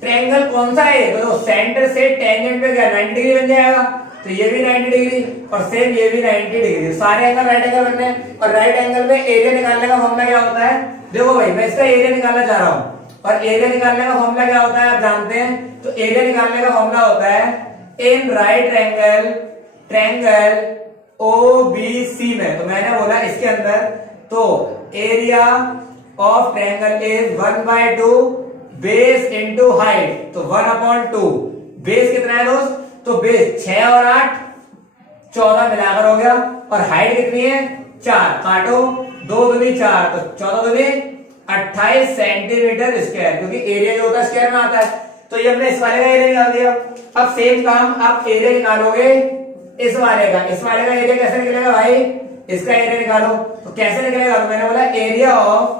ट्रायंगल कौन सा है, तो सेंटर से टेंजेंट पे गया 90 डिग्री बन जाएगा, तो ये भी 90 डिग्री और सेम ये भी 90 डिग्री, सारे एंगल राइट एंगल बनने हैं। और राइट एंगल में एरिया निकालने का फॉर्मूला क्या होता है, देखो भाई मैं इसका एरिया निकालना चाह रहा हूं, और एरिया निकालने का फॉर्मूला क्या होता है आप जानते हैं। तो एरिया निकालने का फॉर्मूला होता है in right angle triangle OBC में। तो मैंने बोला इसके अंदर तो area of triangle is 1/2 base into height, तो 1/2। बेस कितना है दोस्त, तो बेस 6 और 8 14 मिलाकर हो गया, और हाइट कितनी है 4, काटो 2 दूनी 4, तो 14 दूनी 28 सेंटीमीटर स्क्वायर, क्योंकि एरिया जो होता है स्क्वायर में आता है। तो ये हमने इस वाले का एरिया निकाल दिया। अब सेम काम आप एरिया निकालोगे इस वाले का एरिया कैसे निकलेगा भाई, इसका एरिया निकालो। तो कैसे निकलेगा, तो मैंने बोला एरिया ऑफ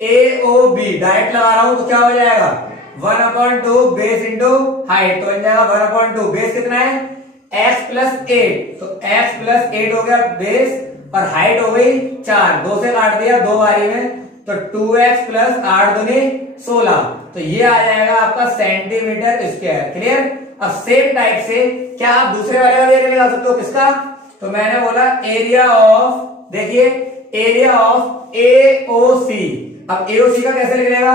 AOB डायरेक्ट लगा रहा हूं, तो क्या हो जाएगा 1/2 बेस इंटू हाइट, तो बन जाएगा 1/2। बेस कितना है x प्लस 8, तो x प्लस 8 हो गया बेस, और हाइट हो गई 4, 2 से काट दिया 2 बारी में, तो 2x प्लस 8 दूनी 16, तो ये आ जाएगा आपका सेंटीमीटर स्क्वायर। क्लियर। अब सेम टाइप से क्या आप दूसरे वाले का भी एरिया निकाल सकते हो, किसका, तो मैंने बोला एरिया ऑफ, देखिए एरिया ऑफ AOC। अब AOC का कैसे निकलेगा,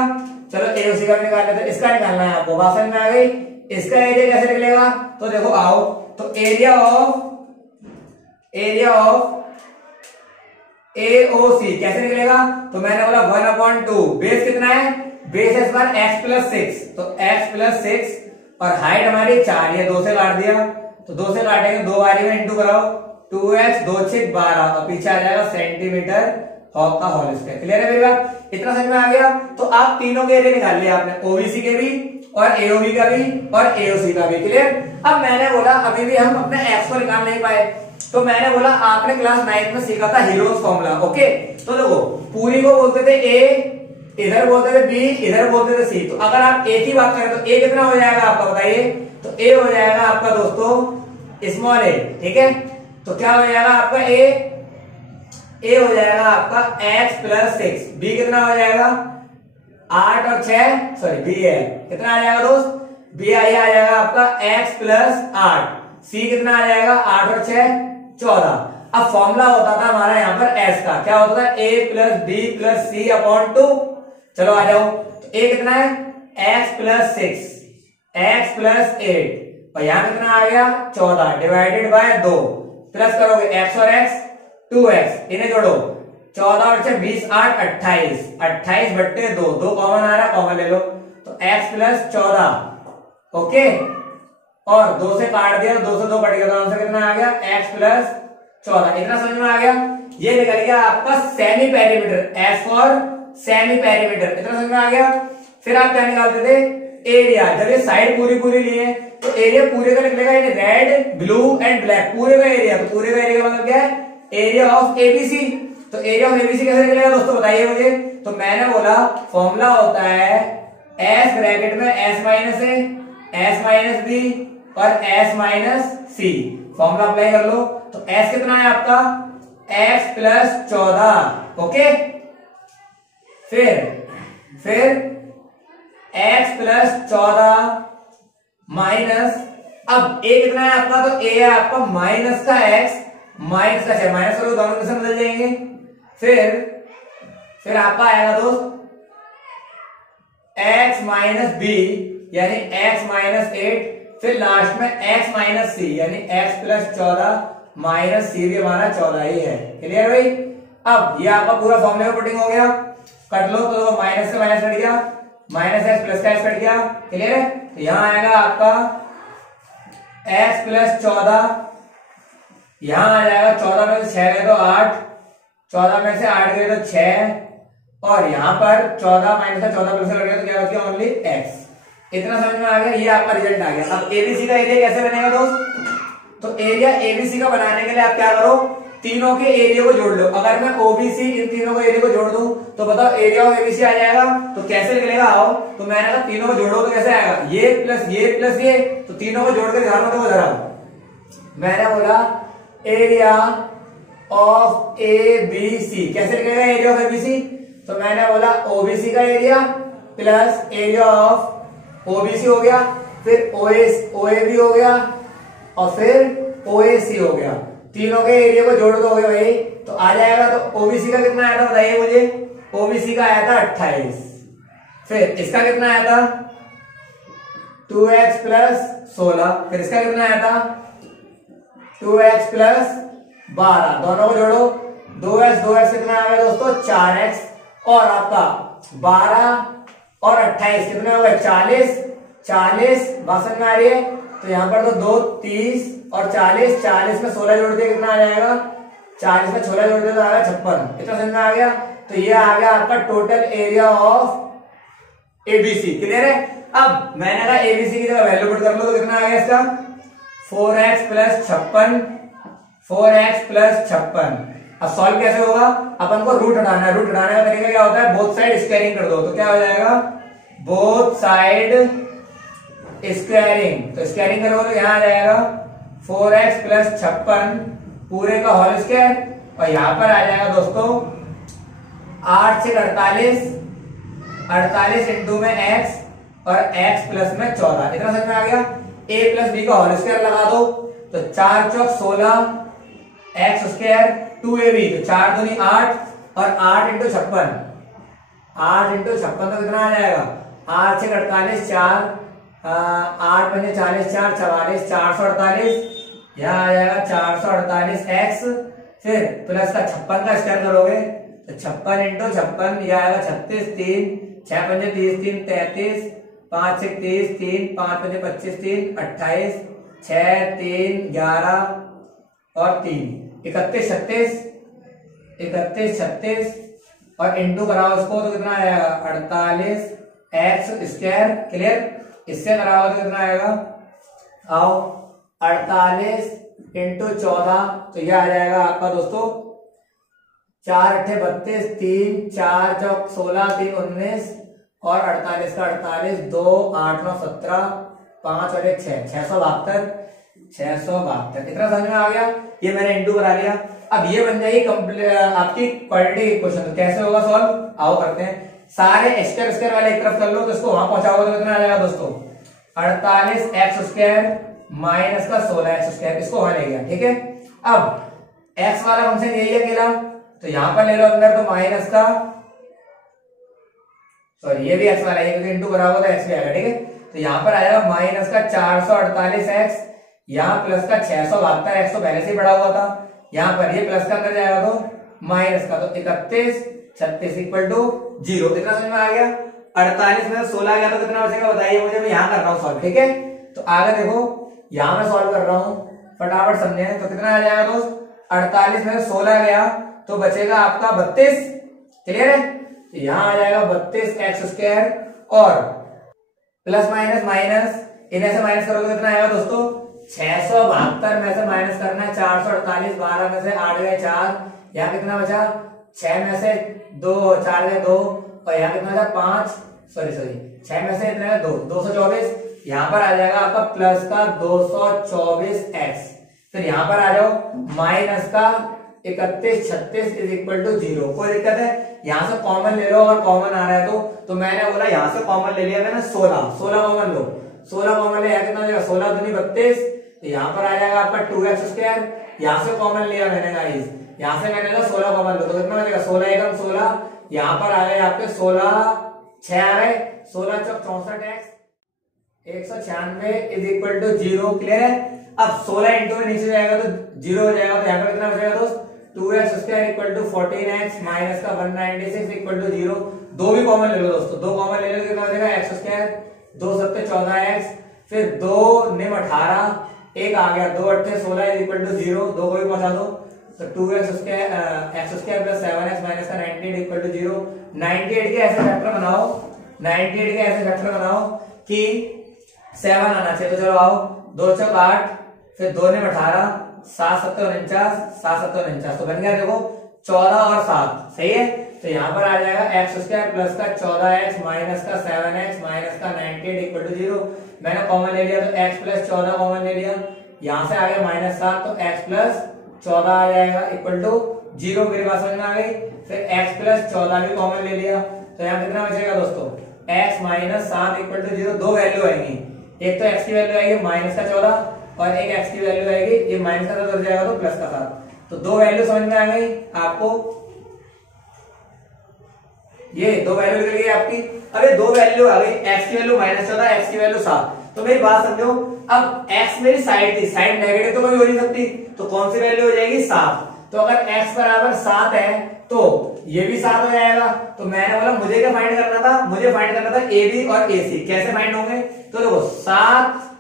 चलो AOC का निकाल लेते हैं, इसका निकालना है आपको, बात समझ में आ गई। इसका एरिया कैसे निकलेगा, तो देखो आओ, तो एरिया ऑफ AOC कैसे निकलेगा, तो मैंने बोला 1/2, बेस कितना है, बेस है इस बार x प्लस 6, तो x प्लस 6, और हाइट हमारी 4, ये 2 से काट दिया, तो 2 से काटेंगे 2 बारी में इंटू कराओ, 2x 2 6 12, और पीछे आ जाएगा सेंटीमीटर हॉक का होल स्क्वायर। क्लियर है मेरी बात, इतना समझ में आ गया। तो आप तीनों के एरिया निकाल लिया आपने, OBC के भी और AOB का भी और AOC का भी। क्लियर। अब मैंने बोला अभी भी हम अपने x को निकाल नहीं पाए, तो मैंने बोला आपने क्लास 9 में सीखा था हीरोज फॉर्मूला, ओके। तो देखो पूरी को बोलते थे A, इधर बोलते थे B, इधर बोलते थे C। तो अगर आप A की बात करें तो A कितना हो जाएगा आपका बताइए, तो A हो जाएगा आपका दोस्तों स्मॉल a, ठीक है। तो क्या हो जाएगा आपका A हो जाएगा आपका x प्लस 6, B कितना हो जाएगा 8 और 6, सॉरी B है कितना आ जाएगा दोस्त, B आ जाएगा आपका x प्लस 8, C कितना आ जाएगा 8 और 6 14। अब फॉर्मूला होता था हमारा यहाँ पर S का, क्या होता था A plus B plus C upon 2। चलो आ जाओ, तो A कितना है x प्लस 6, x प्लस 8, और यहाँ कितना आ गया 14 डिवाइडेड बाय 2, प्लस करोगे x और x 2x, इन्हें जोड़ो 14 और 6 20 8 28, 28 बट्टे 2, 2 कॉमन आ रहा है, कॉमन ले लो, तो x प्लस 14, ओके। और 2 से काट दिया तो 2 से 2 कट गया, तो आंसर कितना आ गया x प्लस 14। इतना समझ में आ गया। ये निकल गया आपका semi perimeter, S for semi perimeter. इतना समझ में आ गया। फिर आप क्या निकालते थे, एरिया। जब ये साइड पूरी पूरी लिए तो एरिया पूरे का निकलेगा, रेड ब्लू एंड ब्लैक पूरे का एरिया। तो पूरे का एरिया का मतलब क्या है, एरिया ऑफ एबीसी। तो एरिया ऑफ एबीसी कैसे निकलेगा दोस्तों बताइए मुझे। तो मैंने बोला फॉर्मूला होता है एस ब्रैकेट में एस माइनस ए, एस माइनस बी और एस माइनस सी। फॉर्मूला अप्लाई कर लो। तो एस कितना है आपका, एक्स प्लस 14। ओके, फिर x प्लस 14 माइनस, अब a कितना है आपका, तो a है आपका माइनस का x माइनस का 6, माइनस करो दोनों में से बदल जाएंगे। फिर आपका आएगा दोस्त x माइनस बी यानी x माइनस 8, फिर लास्ट में x माइनस सी यानी x प्लस 14 माइनस सी भी हमारा 14 ही है। क्लियर भाई। अब ये आपका पूरा फॉर्मूले में पुटिंग हो गया, कट लो तो माइनस से माइनस कट गया, माइनस एक्स प्लस का एक्स कट गया। क्लियर है। तो यहां आएगा आपका x प्लस 14, यहां आ जाएगा 14 में से 6 गए तो 8, 14 में से 8 गए तो 6, और यहां पर 14 माइनस का 14 प्लस कर गया तो क्या हो गया, ओनली x। इतना समझ में आ गया। ये आपका रिजल्ट आ गया। अब एबीसी का एरिया कैसे बनेगा दोस्त, तो एरिया एबीसी का बनाने के लिए आप क्या करो, तीनों के एरिया को जोड़ लो। अगर मैं ओबीसी इन तीनों के एरिया को जोड़ दूं तो बताओ एरिया ऑफ एबीसी आ जाएगा। तो कैसे निकलेगा, आओ। तो मैंने कहा तीनों को जोड़ो तो कैसे आएगा, ये प्लस ये, तो तीनों को जोड़ के ध्यान में देखो जरा। मैंने बोला एरिया ऑफ एबीसी कैसे निकलेगा, एरिया ऑफ एबीसी। तो मैंने बोला ओबीसी का area plus area of OBC हो गया, फिर ओए भी हो गया, और फिर ओएसी हो गया। तीनों के एरिया को जोड़ दोगे भाई तो आ जाएगा। तो ओबीसी का कितना आया था बताइए मुझे, ओबीसी का आया था 28। फिर इसका कितना आया था 2x प्लस 16, फिर इसका कितना आया था 2x प्लस 12, दोनों को जोड़ो, 2x कितना आ गया दोस्तों 4x, और आपका 12 और 28 कितने हो गए 40 बात समझ में आ रही है। तो यहां पर तो 2 30 और 40 में 16 जोड़ दिया कितना आ जाएगा, 40 में 16 जोड़ दिया तो आएगा 56। इतना समझ में आ गया। तो ये आ गया आपका total area of ABC. Clear है। अब मैंने कहा एबीसी की जगह वैल्यू पुट कर लो तो कितना आ गया इसका 4x प्लस 56, 4x प्लस 56। अब सॉल्व कैसे होगा, अपन को रूट हटाना है। रूट हटाने का तरीका क्या होता है, बोथ साइड स्क्वायरिंग कर दो। तो क्या हो जाएगा, बोथ साइड स्क्वायरिंग। तो स्क्वायरिंग करोगे तो यहां आ जाएगा 4x प्लस 56 पूरे का होल स्क्वायर, और यहां पर आ जाएगा दोस्तों 8 से 48 इंटू में x और x प्लस में 14। इतना समझ में आ गया। a प्लस बी का होल स्क्वायर लगा दो तो 4 चौक 16 x स्क्वायर 2ab, तो 4 दूनी 8 और 8 इंटू 56, 8 इंटू 56 तो कितना आ जाएगा 8 से 48 4, 8 पंजे 40 4 44 448, यहाँ आ जाएगा 448 x, फिर प्लस का 56 का स्क्वायर करोगे तो 56 इंटू 56 यह आएगा 36, 3 6 पंजे 30 3 33, 5 से 30 3 5 पंजे 25 3 28, 6 3 11 और 3 31 36 और इंटू कराओ इसको तो कितना आएगा 48 एक्स स्क्वायर। क्लियर। इससे कराओ तो कितना आएगा, आओ 48 इंटू 14, तो यह आ जाएगा आपका दोस्तों 4 8 32 3 4 चौक 16 3 19 और 48 का 48 2 8 9 17 5 और 1 6 672। इतना समझ में आ गया। ये मैंने इंटू करा लिया। अब ये बन जाएगी आपकी क्वाड्रेटिक इक्वेशन। तो कैसे होगा सॉल्व, आओ करते हैं। सारे स्क्वायर वाले एक तरफ कर लो तो इसको वहां पहुंचाओगे तो कितना आ जाएगा दोस्तों 48 एक्स स्क्वायर माइनस का 16 एक्स स्क्वायर, इसको वहां ले गया। ठीक है। अब एक्स वाला फंक्शन यही है अकेला, तो यहां पर ले लो अंदर तो माइनस का, सॉरी ये भी एक्स वाला है क्योंकि इंटू करा हुआ तो एक्स भी आएगा। ठीक है। तो यहां पर आएगा माइनस का 448 एक्स, यहाँ प्लस का 672 एक्स तो पहले से ही बढ़ा हुआ था, यहाँ पर ये प्लस का अंदर जाएगा तो माइनस का, तो 31 36 इक्वल टू 0। इतना समझ में आ गया। 48 में 16 गया तो कितना बचेगा बताइए मुझे, मैं यहाँ कर रहा हूँ सॉल्व। ठीक है। तो आगे देखो यहां मैं सॉल्व कर रहा हूं, फटाफट समझे। तो कितना आ जाएगा दोस्त, 48 में 16 गया तो बचेगा आपका 32। क्लियर है, यहां आ जाएगा 32 एक्स स्क्वायर और प्लस माइनस माइनस, इन्हें से माइनस करोगे कितना आएगा दोस्तों, 672 में से माइनस करना है 448, 12 में से 8 गए 4, यहाँ कितना बचा 6 में से 2, 4 गए 2 और यहाँ कितना बचा 5, सॉरी 6 में से इतना 2, 224। यहाँ पर आ जाएगा आपका प्लस का 224 एक्स। फिर यहाँ पर आ जाओ माइनस का 31 36 इज इक्वल टू 0। कोई दिक्कत है, यहाँ से कॉमन ले लो, अगर कॉमन आ रहा है तो मैंने बोला यहाँ से कॉमन ले लिया मैंने 16 कॉमन लो, 16 कॉमन ले, कितना हो जाएगा 16 दूनी 32। तो यहाँ पर आ जाएगा आपका 2x स्क्वायर, यहाँ से कॉमन लिया मैंने गाइस, यहाँ से मैंने लिया 16 कॉमन लो तो कितना हो जाएगा 16 एकम 16, यहाँ पर आ गए आपके 16 6 आ गए, 16 चौक 64 x 196 is equal to 0। Clear है, अब 16 इंटू में नीचे जाएगा तो 0 हो जाएगा, तो यहाँ पर कितना बचेगा दोस्त 2x square equal to 14x minus का 196 इक्वल टू 0। दो भी कॉमन ले लो दोस्तों, दो कॉमन ले लो कितना हो जाएगा एक्स स्क्वायर, 2 7 14x, फिर 2 9 18, एक आ गया 2 8 16 इज इक्वल टू 0, दो को भी पहुंचा दो तो 2x square x square plus 7x minus का 98 इक्वल टू 0। 98 के ऐसे फैक्टर बनाओ, 98 के ऐसे फैक्टर बनाओ कि 7 आना चाहिए। तो चलो आओ, 2 चौक 8, फिर 2 9 18, 7 7 49, 7 7 49, तो बन गया देखो 14 और 7। सही है, तो यहाँ पर आ जाएगा एक्स स्क्वायर प्लस का 14x माइनस का 7x माइनस का 98 इक्वल टू 0। मैंने कॉमन ले लिया तो x प्लस 14 कॉमन ले लिया, यहाँ से आ गया माइनस 7 तो x प्लस 14 आ जाएगा इक्वल टू 0। मेरी बात समझ में आ गई। फिर x प्लस 14 भी कॉमन ले लिया तो यहाँ कितना बचेगा दोस्तों, x माइनस 7 इक्वल टू 0। दो वैल्यू आएंगी, एक तो x की वैल्यू आएगी माइनस का 14 और एक x की वैल्यू आएगी ये माइनस का 7 हो जाएगा तो प्लस का 7। तो दो वैल्यू समझ में आ गई आपको, ये दो वैल्यू निकल गई आपकी। अब ये दो वैल्यू आ गई, x की वैल्यू माइनस 14, x की वैल्यू 7। तो मेरी बात समझो, अब x मेरी साइड थी, साइड नेगेटिव तो कभी हो नहीं सकती, तो कौन सी वैल्यू हो जाएगी 7। तो अगर x बराबर 7 है तो ये भी 7 हो जाएगा। तो मैंने बोला मुझे क्या फाइंड करना था, मुझे फाइंड करना था AB और AC। कैसे फाइंड होंगे, तो देखो 7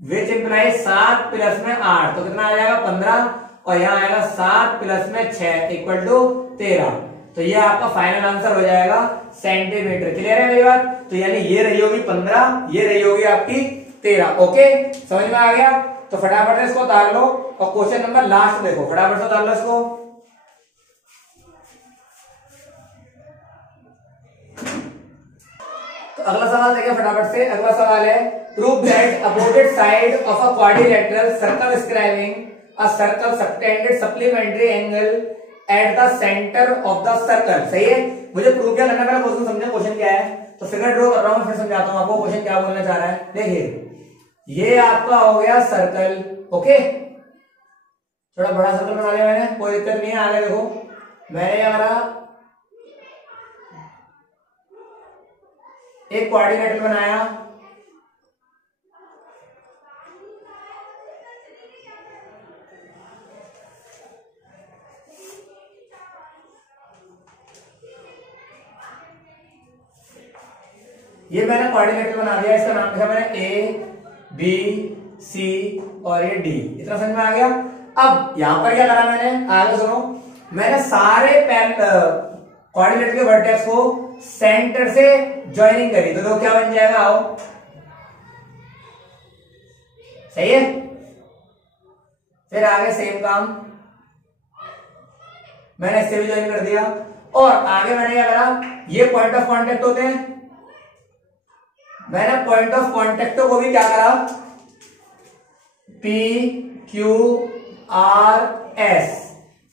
विच इंप्लाइज 7 प्लस में 8 तो कितना आ जाएगा 15 और यहाँ आएगा 7 प्लस में 6 इक्वल टू 13। तो ये आपका फाइनल आंसर हो जाएगा सेंटीमीटर। क्लियर है मेरी बात, तो यानी ये रही होगी 15, ये रही होगी आपकी 13। ओके, समझ में आ गया। तो फटाफट से इसको उतार लो और क्वेश्चन नंबर लास्ट देखो, फटाफट से उतार लो इसको। तो अगला सवाल देखिए फटाफट से। अगला सवाल है prove that opposite side of a quadrilateral circle scribing a circle subtended supplementary angle at the centre of the circle. सही है, मुझे प्रूव क्या करना है, पहले क्वेश्चन समझे क्वेश्चन क्या है। तो फिगर ड्रॉ कर रहा हूं, फिर समझाता हूं आपको क्वेश्चन क्या बोलना चाह रहा है। देखिए ये आपका हो गया सर्कल, ओके, थोड़ा बड़ा सर्कल बना लिया मैंने, कोई दिक्कत नहीं है। आगे देखो मैंने हमारा एक क्वाड्रिलेटरल बनाया, ये मैंने क्वाड्रिलेटरल बना दिया, इसका नाम लिखा मैंने A B C और ये D। इतना समझ में आ गया। अब यहां पर क्या करा मैंने, आगे सुनो, मैंने सारे क्वाड्रिलेटरल के वर्टेक्स को सेंटर से ज्वाइनिंग करी, तो क्या बन जाएगा, आओ, सही है। फिर आगे सेम काम मैंने इससे भी ज्वाइन कर दिया और आगे मैंने क्या करा, ये पॉइंट ऑफ कांटेक्ट होते हैं, मैंने पॉइंट ऑफ कांटेक्ट को भी क्या करा, P Q R S,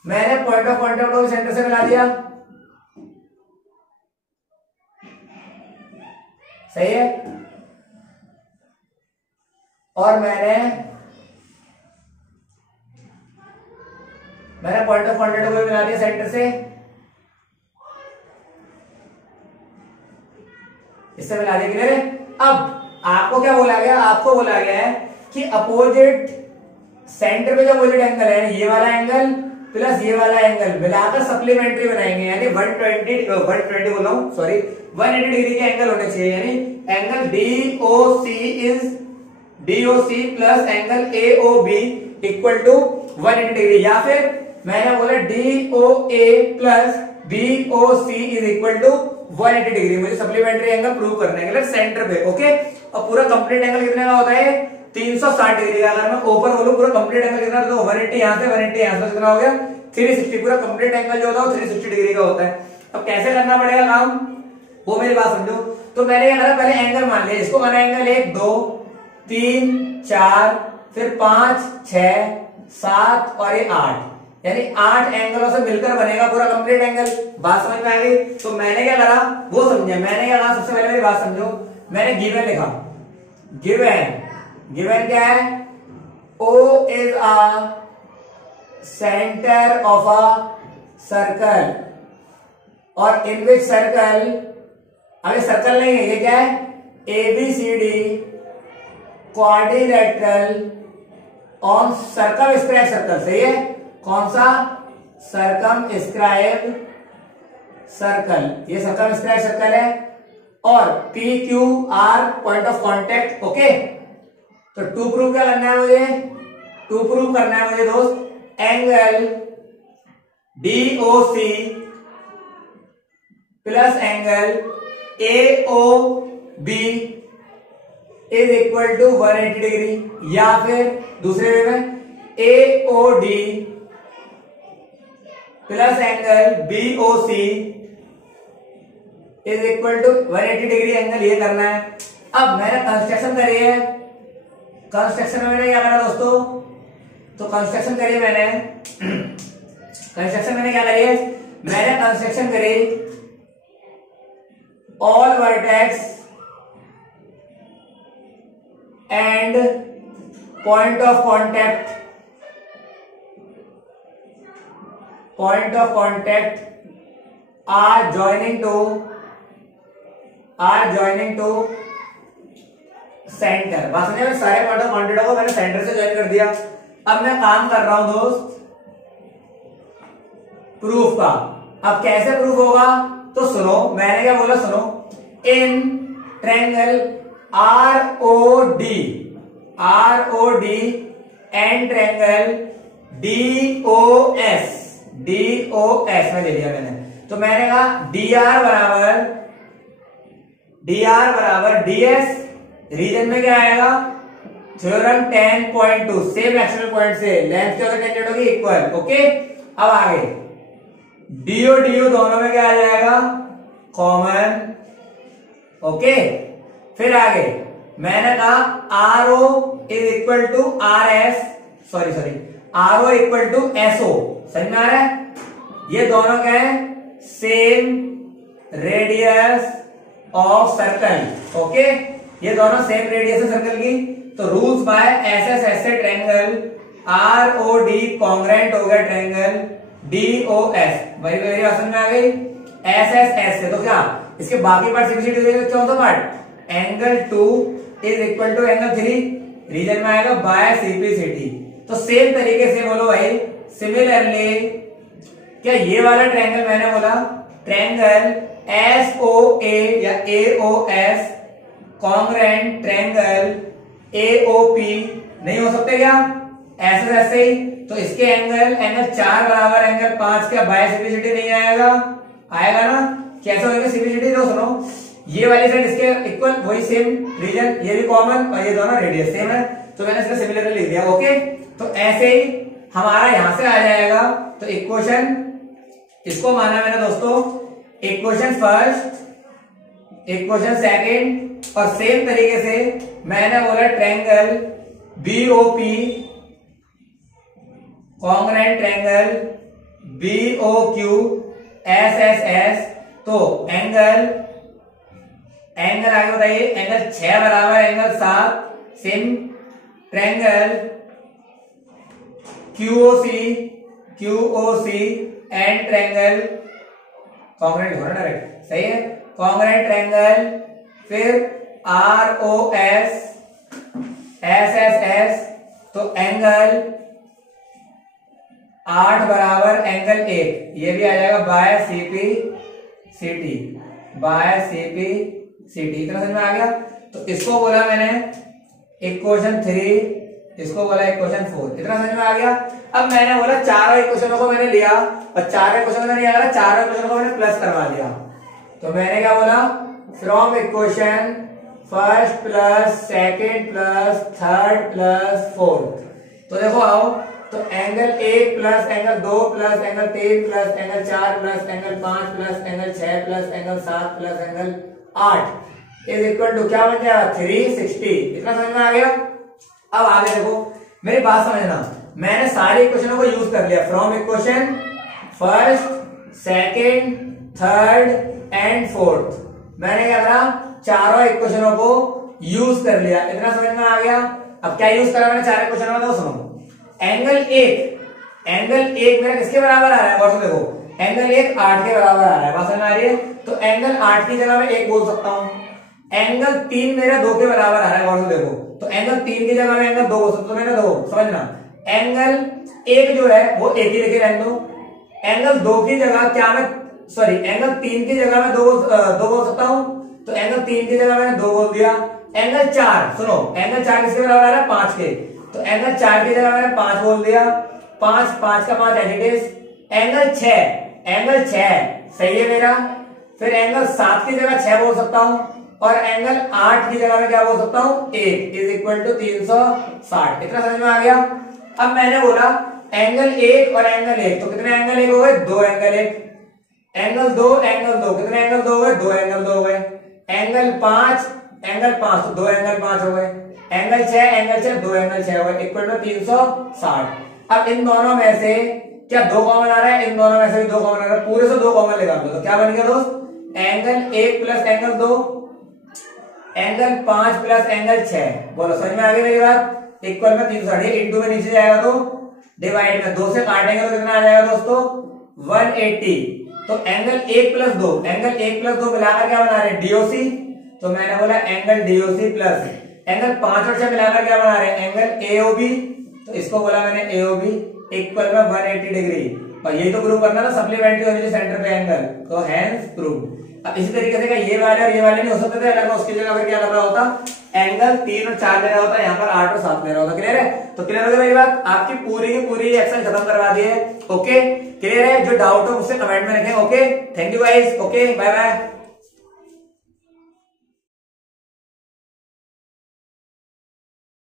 मैंने पॉइंट ऑफ कांटेक्ट को भी सेंटर से मिला दिया। सही है, और मैंने पॉइंट ऑफ कांटेक्ट को भी मिला दिया सेंटर से, इससे मिला दिया। क्लियर है। अब आपको क्या बोला गया, आपको बोला गया है कि अपोजिट सेंटर पे जो अपोजिट एंगल है, ये वाला एंगल प्लस ये वाला एंगल मिलाकर सप्लीमेंट्री बनाएंगे, यानी 120 बोल रहा हूं, सॉरी 180 डिग्री के एंगल होने चाहिए, यानी angle DOC is DOC plus angle AOB equal to 180 degree, या फिर मैंने बोला DOA plus BOC is equal to 180 degree. मुझे सप्लीमेंट्री एंगल प्रूव करने के लिए सेंटर पे, ओके। और पूरा कंप्लीट एंगल कितने का होता है? 360 डिग्री का। अगर मैं ऊपर बोलूं पूरा कंप्लीट एंगल कितना, तो 180 यहां से 180 यहां से कितना हो गया? 360। पूरा कंप्लीट एंगल जो होता है वो 360 डिग्री का होता है। अब कैसे करना पड़ेगा काम, वो मेरी बात समझो। तो मैंने क्या करा, पहले एंगल मान लिया, इसको माना एंगल 1 2 3 4 फिर 5 6 7 और ये 8, यानी 8 एंगलों से मिलकर बनेगा पूरा कंप्लीट एंगल। बात समझ में आ गई? तो मैंने क्या करा वो समझे। मैंने क्या करा, सबसे पहले मेरी बात समझो। मैंने गिवन लिखा, गिवन क्या है? O is a centre of a circle, और इन विच सर्कल, अभी सर्कल नहीं है, ये क्या है? ABCD quadrilateral on circumscribe circle. सही है? कौन सा? सर्कमस्क्राइब सर्कल, ये सर्कमस्क्राइब सर्कल है। और PQR point of contact, okay. तो टू प्रूव क्या करना है मुझे? टू प्रूव करना है मुझे दोस्त, angle DOC plus angle AOB is equal to 180 degree, या फिर दूसरे वे में AOD plus angle BOC is equal to 180 degree angle, ये करना है। अब मैंने कंस्ट्रक्शन करी है, कंस्ट्रक्शन में मैंने क्या करा दोस्तों? तो कंस्ट्रक्शन करी मैंने क्या करी है? मैंने कंस्ट्रक्शन करी all vertex and point of contact are joining to centre. बस मैं सारे पॉइंट ऑफ कांटेक्ट को मैंने सेंटर से ज्वाइन कर दिया। अब मैं काम कर रहा हूं दोस्त प्रूफ का। अब कैसे प्रूफ होगा? तो सुनो, मैंने क्या बोला, सुनो। In triangle ROD and triangle DOS में ले लिया मैंने। तो मैंने कहा DR बराबर DS, रीजन में क्या आएगा? थ्योरम 10.2, सेम एक्सियल पॉइंट से लेंथ क्या होगा? टेंजेंट होगी इक्वल, ओके। अब आगे DO दोनों में क्या आ जाएगा? Common, okay. फिर आगे मैंने कहा RO is equal to RS, RO equal to SO। समझ में आ रहा है? ये दोनों क्या है? Same radius of circle, okay. ये दोनों सेम रेडियस है सर्कल की। तो रूल्स बाय SSS से ट्रायंगल ROD कॉन्ग्रुएंट हो गया ट्रायंगल DOS। वेरी समझ में आ गई? SSS से तो क्या इसके बाकी पार्ट CPCD देगा, कौन सा part? Angle 2 is equal to angle 3, reason में आएगा बाय CPCD। तो सेम तरीके से बोलो भाई, सिमिलरली क्या ये वाला ट्रायंगल मैंने बोला ट्रायंगल SOA या AOS कॉन्ग्रुएंट ट्रायंगल AOP नहीं हो सकते क्या? ऐसे ही। तो इसके एंगल 4 बराबर एंगल 5 क्या बाय CPCD नहीं आएगा? आएगा ना? कैसे होगा CPCD? तो सुनो, ये वाली साइड इसके इक्वल, वही सेम रीजन, ये भी कॉमन और ये दोनों रेडियस सेम है, तो मैंने इसका सिमिलरली लिख दिया, ओके। तो ऐसे ही हमारा यहां से आ जाएगा। तो इक्वेशन, इसको माना मैंने दोस्तों इक्वेशन फर्स्ट, इक्वेशन सेकंड, और सेम तरीके से मैंने बोला triangle BOP congruent triangle BOQ SSS। तो एंगल आगे बताइए, एंगल 6 बराबर angle 7, same triangle QOC and triangle congruent हो रहा है डायरेक्ट, सही है? कॉन्ग्रुएंट ट्रायंगल, फिर ROS SSS। तो एंगल 8 बराबर एंगल 1, ये भी आ जाएगा बाय CPCD, इतना समझ में आ गया? तो इसको बोला मैंने इक्वेशन 3, इसको बोला इक्वेशन 4। इतना समझ में आ गया। अब मैंने बोला चारों इक्वेशनों को मैंने लिया और चारों इक्वेशन में नहीं आया, चारों इक्वेशनों को मैंने प्लस करवा दिया। तो मैंने क्या बोला, from equation first plus second plus third plus fourth. तो देखो आओ, तो angle 1 plus angle 2 plus angle 3 plus angle 4 plus angle 5 plus angle 6 plus angle 7 plus angle 8 is equal to क्या बन जाएगा 360। इतना समझ में आ गया। अब आगे देखो, मेरी बात समझना, मैंने सारे इक्वेशनों को यूज कर लिया, from equation first second third and fourth. मैंने क्या करा, चारों इक्वेशनों को यूज कर लिया। इतना समझ में आ गया। अब क्या यूज करा मैंने चारों इक्वेशनों में, तो सुनो। एंगल 1 मेरा किसके बराबर आ रहा है, और तो देखो एंगल 1 8 के बराबर आ रहा है, बात समझ में आ रही है। तो एंगल 8 की जगह मैं 1 बोल सकता हूं। एंगल 3 मेरा 2 के बराबर आ रहा है, और तो देखो, तो एंगल 3 की जगह मैं एंगल 2 बोल सकता हूं। मैंने 2 समझना, एंगल 1 जो है वो 1 ही लेके रहने दो। एंगल 2 की जगह क्या मैं, सॉरी एंगल 3 की जगह मैं 2 बोल सकता हूं। तो एंगल 3 की जगह मैंने 2 बोल दिया। एंगल 4, सुनो, एंगल 4 किसके बराबर आ रहा है, 5 के। तो एंगल 4 की जगह मैंने 5 बोल दिया। 5 का 5 एडिटिव। एंगल 6 सही है मेरा। फिर एंगल 7 की जगह 6 बोल सकता हूं, और एंगल 8 की जगह मैं क्या बोल सकता हूं, 8 इज इक्वल टू 360। इतना समझ में आ गया। अब मैंने बोला एंगल 1 और एंगल 1, तो कितने एंगल 1 हो गए, 2 एंगल 1। एंगल 2 कितने एंगल 2 हो गए, 2 एंगल 2 हो गए। एंगल 5 तो 2 एंगल 5 हो गए। एंगल 6 2 एंगल 6 हो गए, इक्वल टू 360। अब इन दोनों में से क्या 2 कॉमन आ रहा है, इन दोनों में से भी 2 कॉमन आ रहा है, पूरे से 2 कॉमन निकाल दो। तो क्या बन गया दोस्त, angle 1 plus angle 2, angle 5 plus angle 6। बोलो समझ में आ गई मेरी बात। इक्वल में 360, इंटू में नीचे जाएगा तो डिवाइड में 2 से काटेंगे तो कितना आ जाएगा दोस्तों, 180। तो एंगल 1 प्लस 2 मिलाकर क्या बना रहे हैं, डीओसी। तो मैंने बोला एंगल डीओसी प्लस एंगल 5 और 6 मिलाकर क्या बना रहे हैं, एंगल एओबी। तो इसको बोला मैंने एओबी इक्वल में 180 डिग्री। और ये तो प्रूव करना था सप्लीमेंट्री होनी सेंटर पे एंगल, तो हैंस प्रूव। अब इसी तरीके से ये वाले और ये वाले नहीं हो सकते थे, अगर मैं उसकी जगह क्या कर रहा होता, एंगल 3 और 4 ले रहा होता, यहाँ पर 8 और 7 ले रहा होता। क्लियर है। तो क्लियर हो गया मेरी बात, आपकी पूरी की पूरी एक्शन खत्म करवा दी है। ओके क्लियर है। जो डाउट हो मुझसे कमेंट में लिखें। Okay thank you guys. Okay bye bye.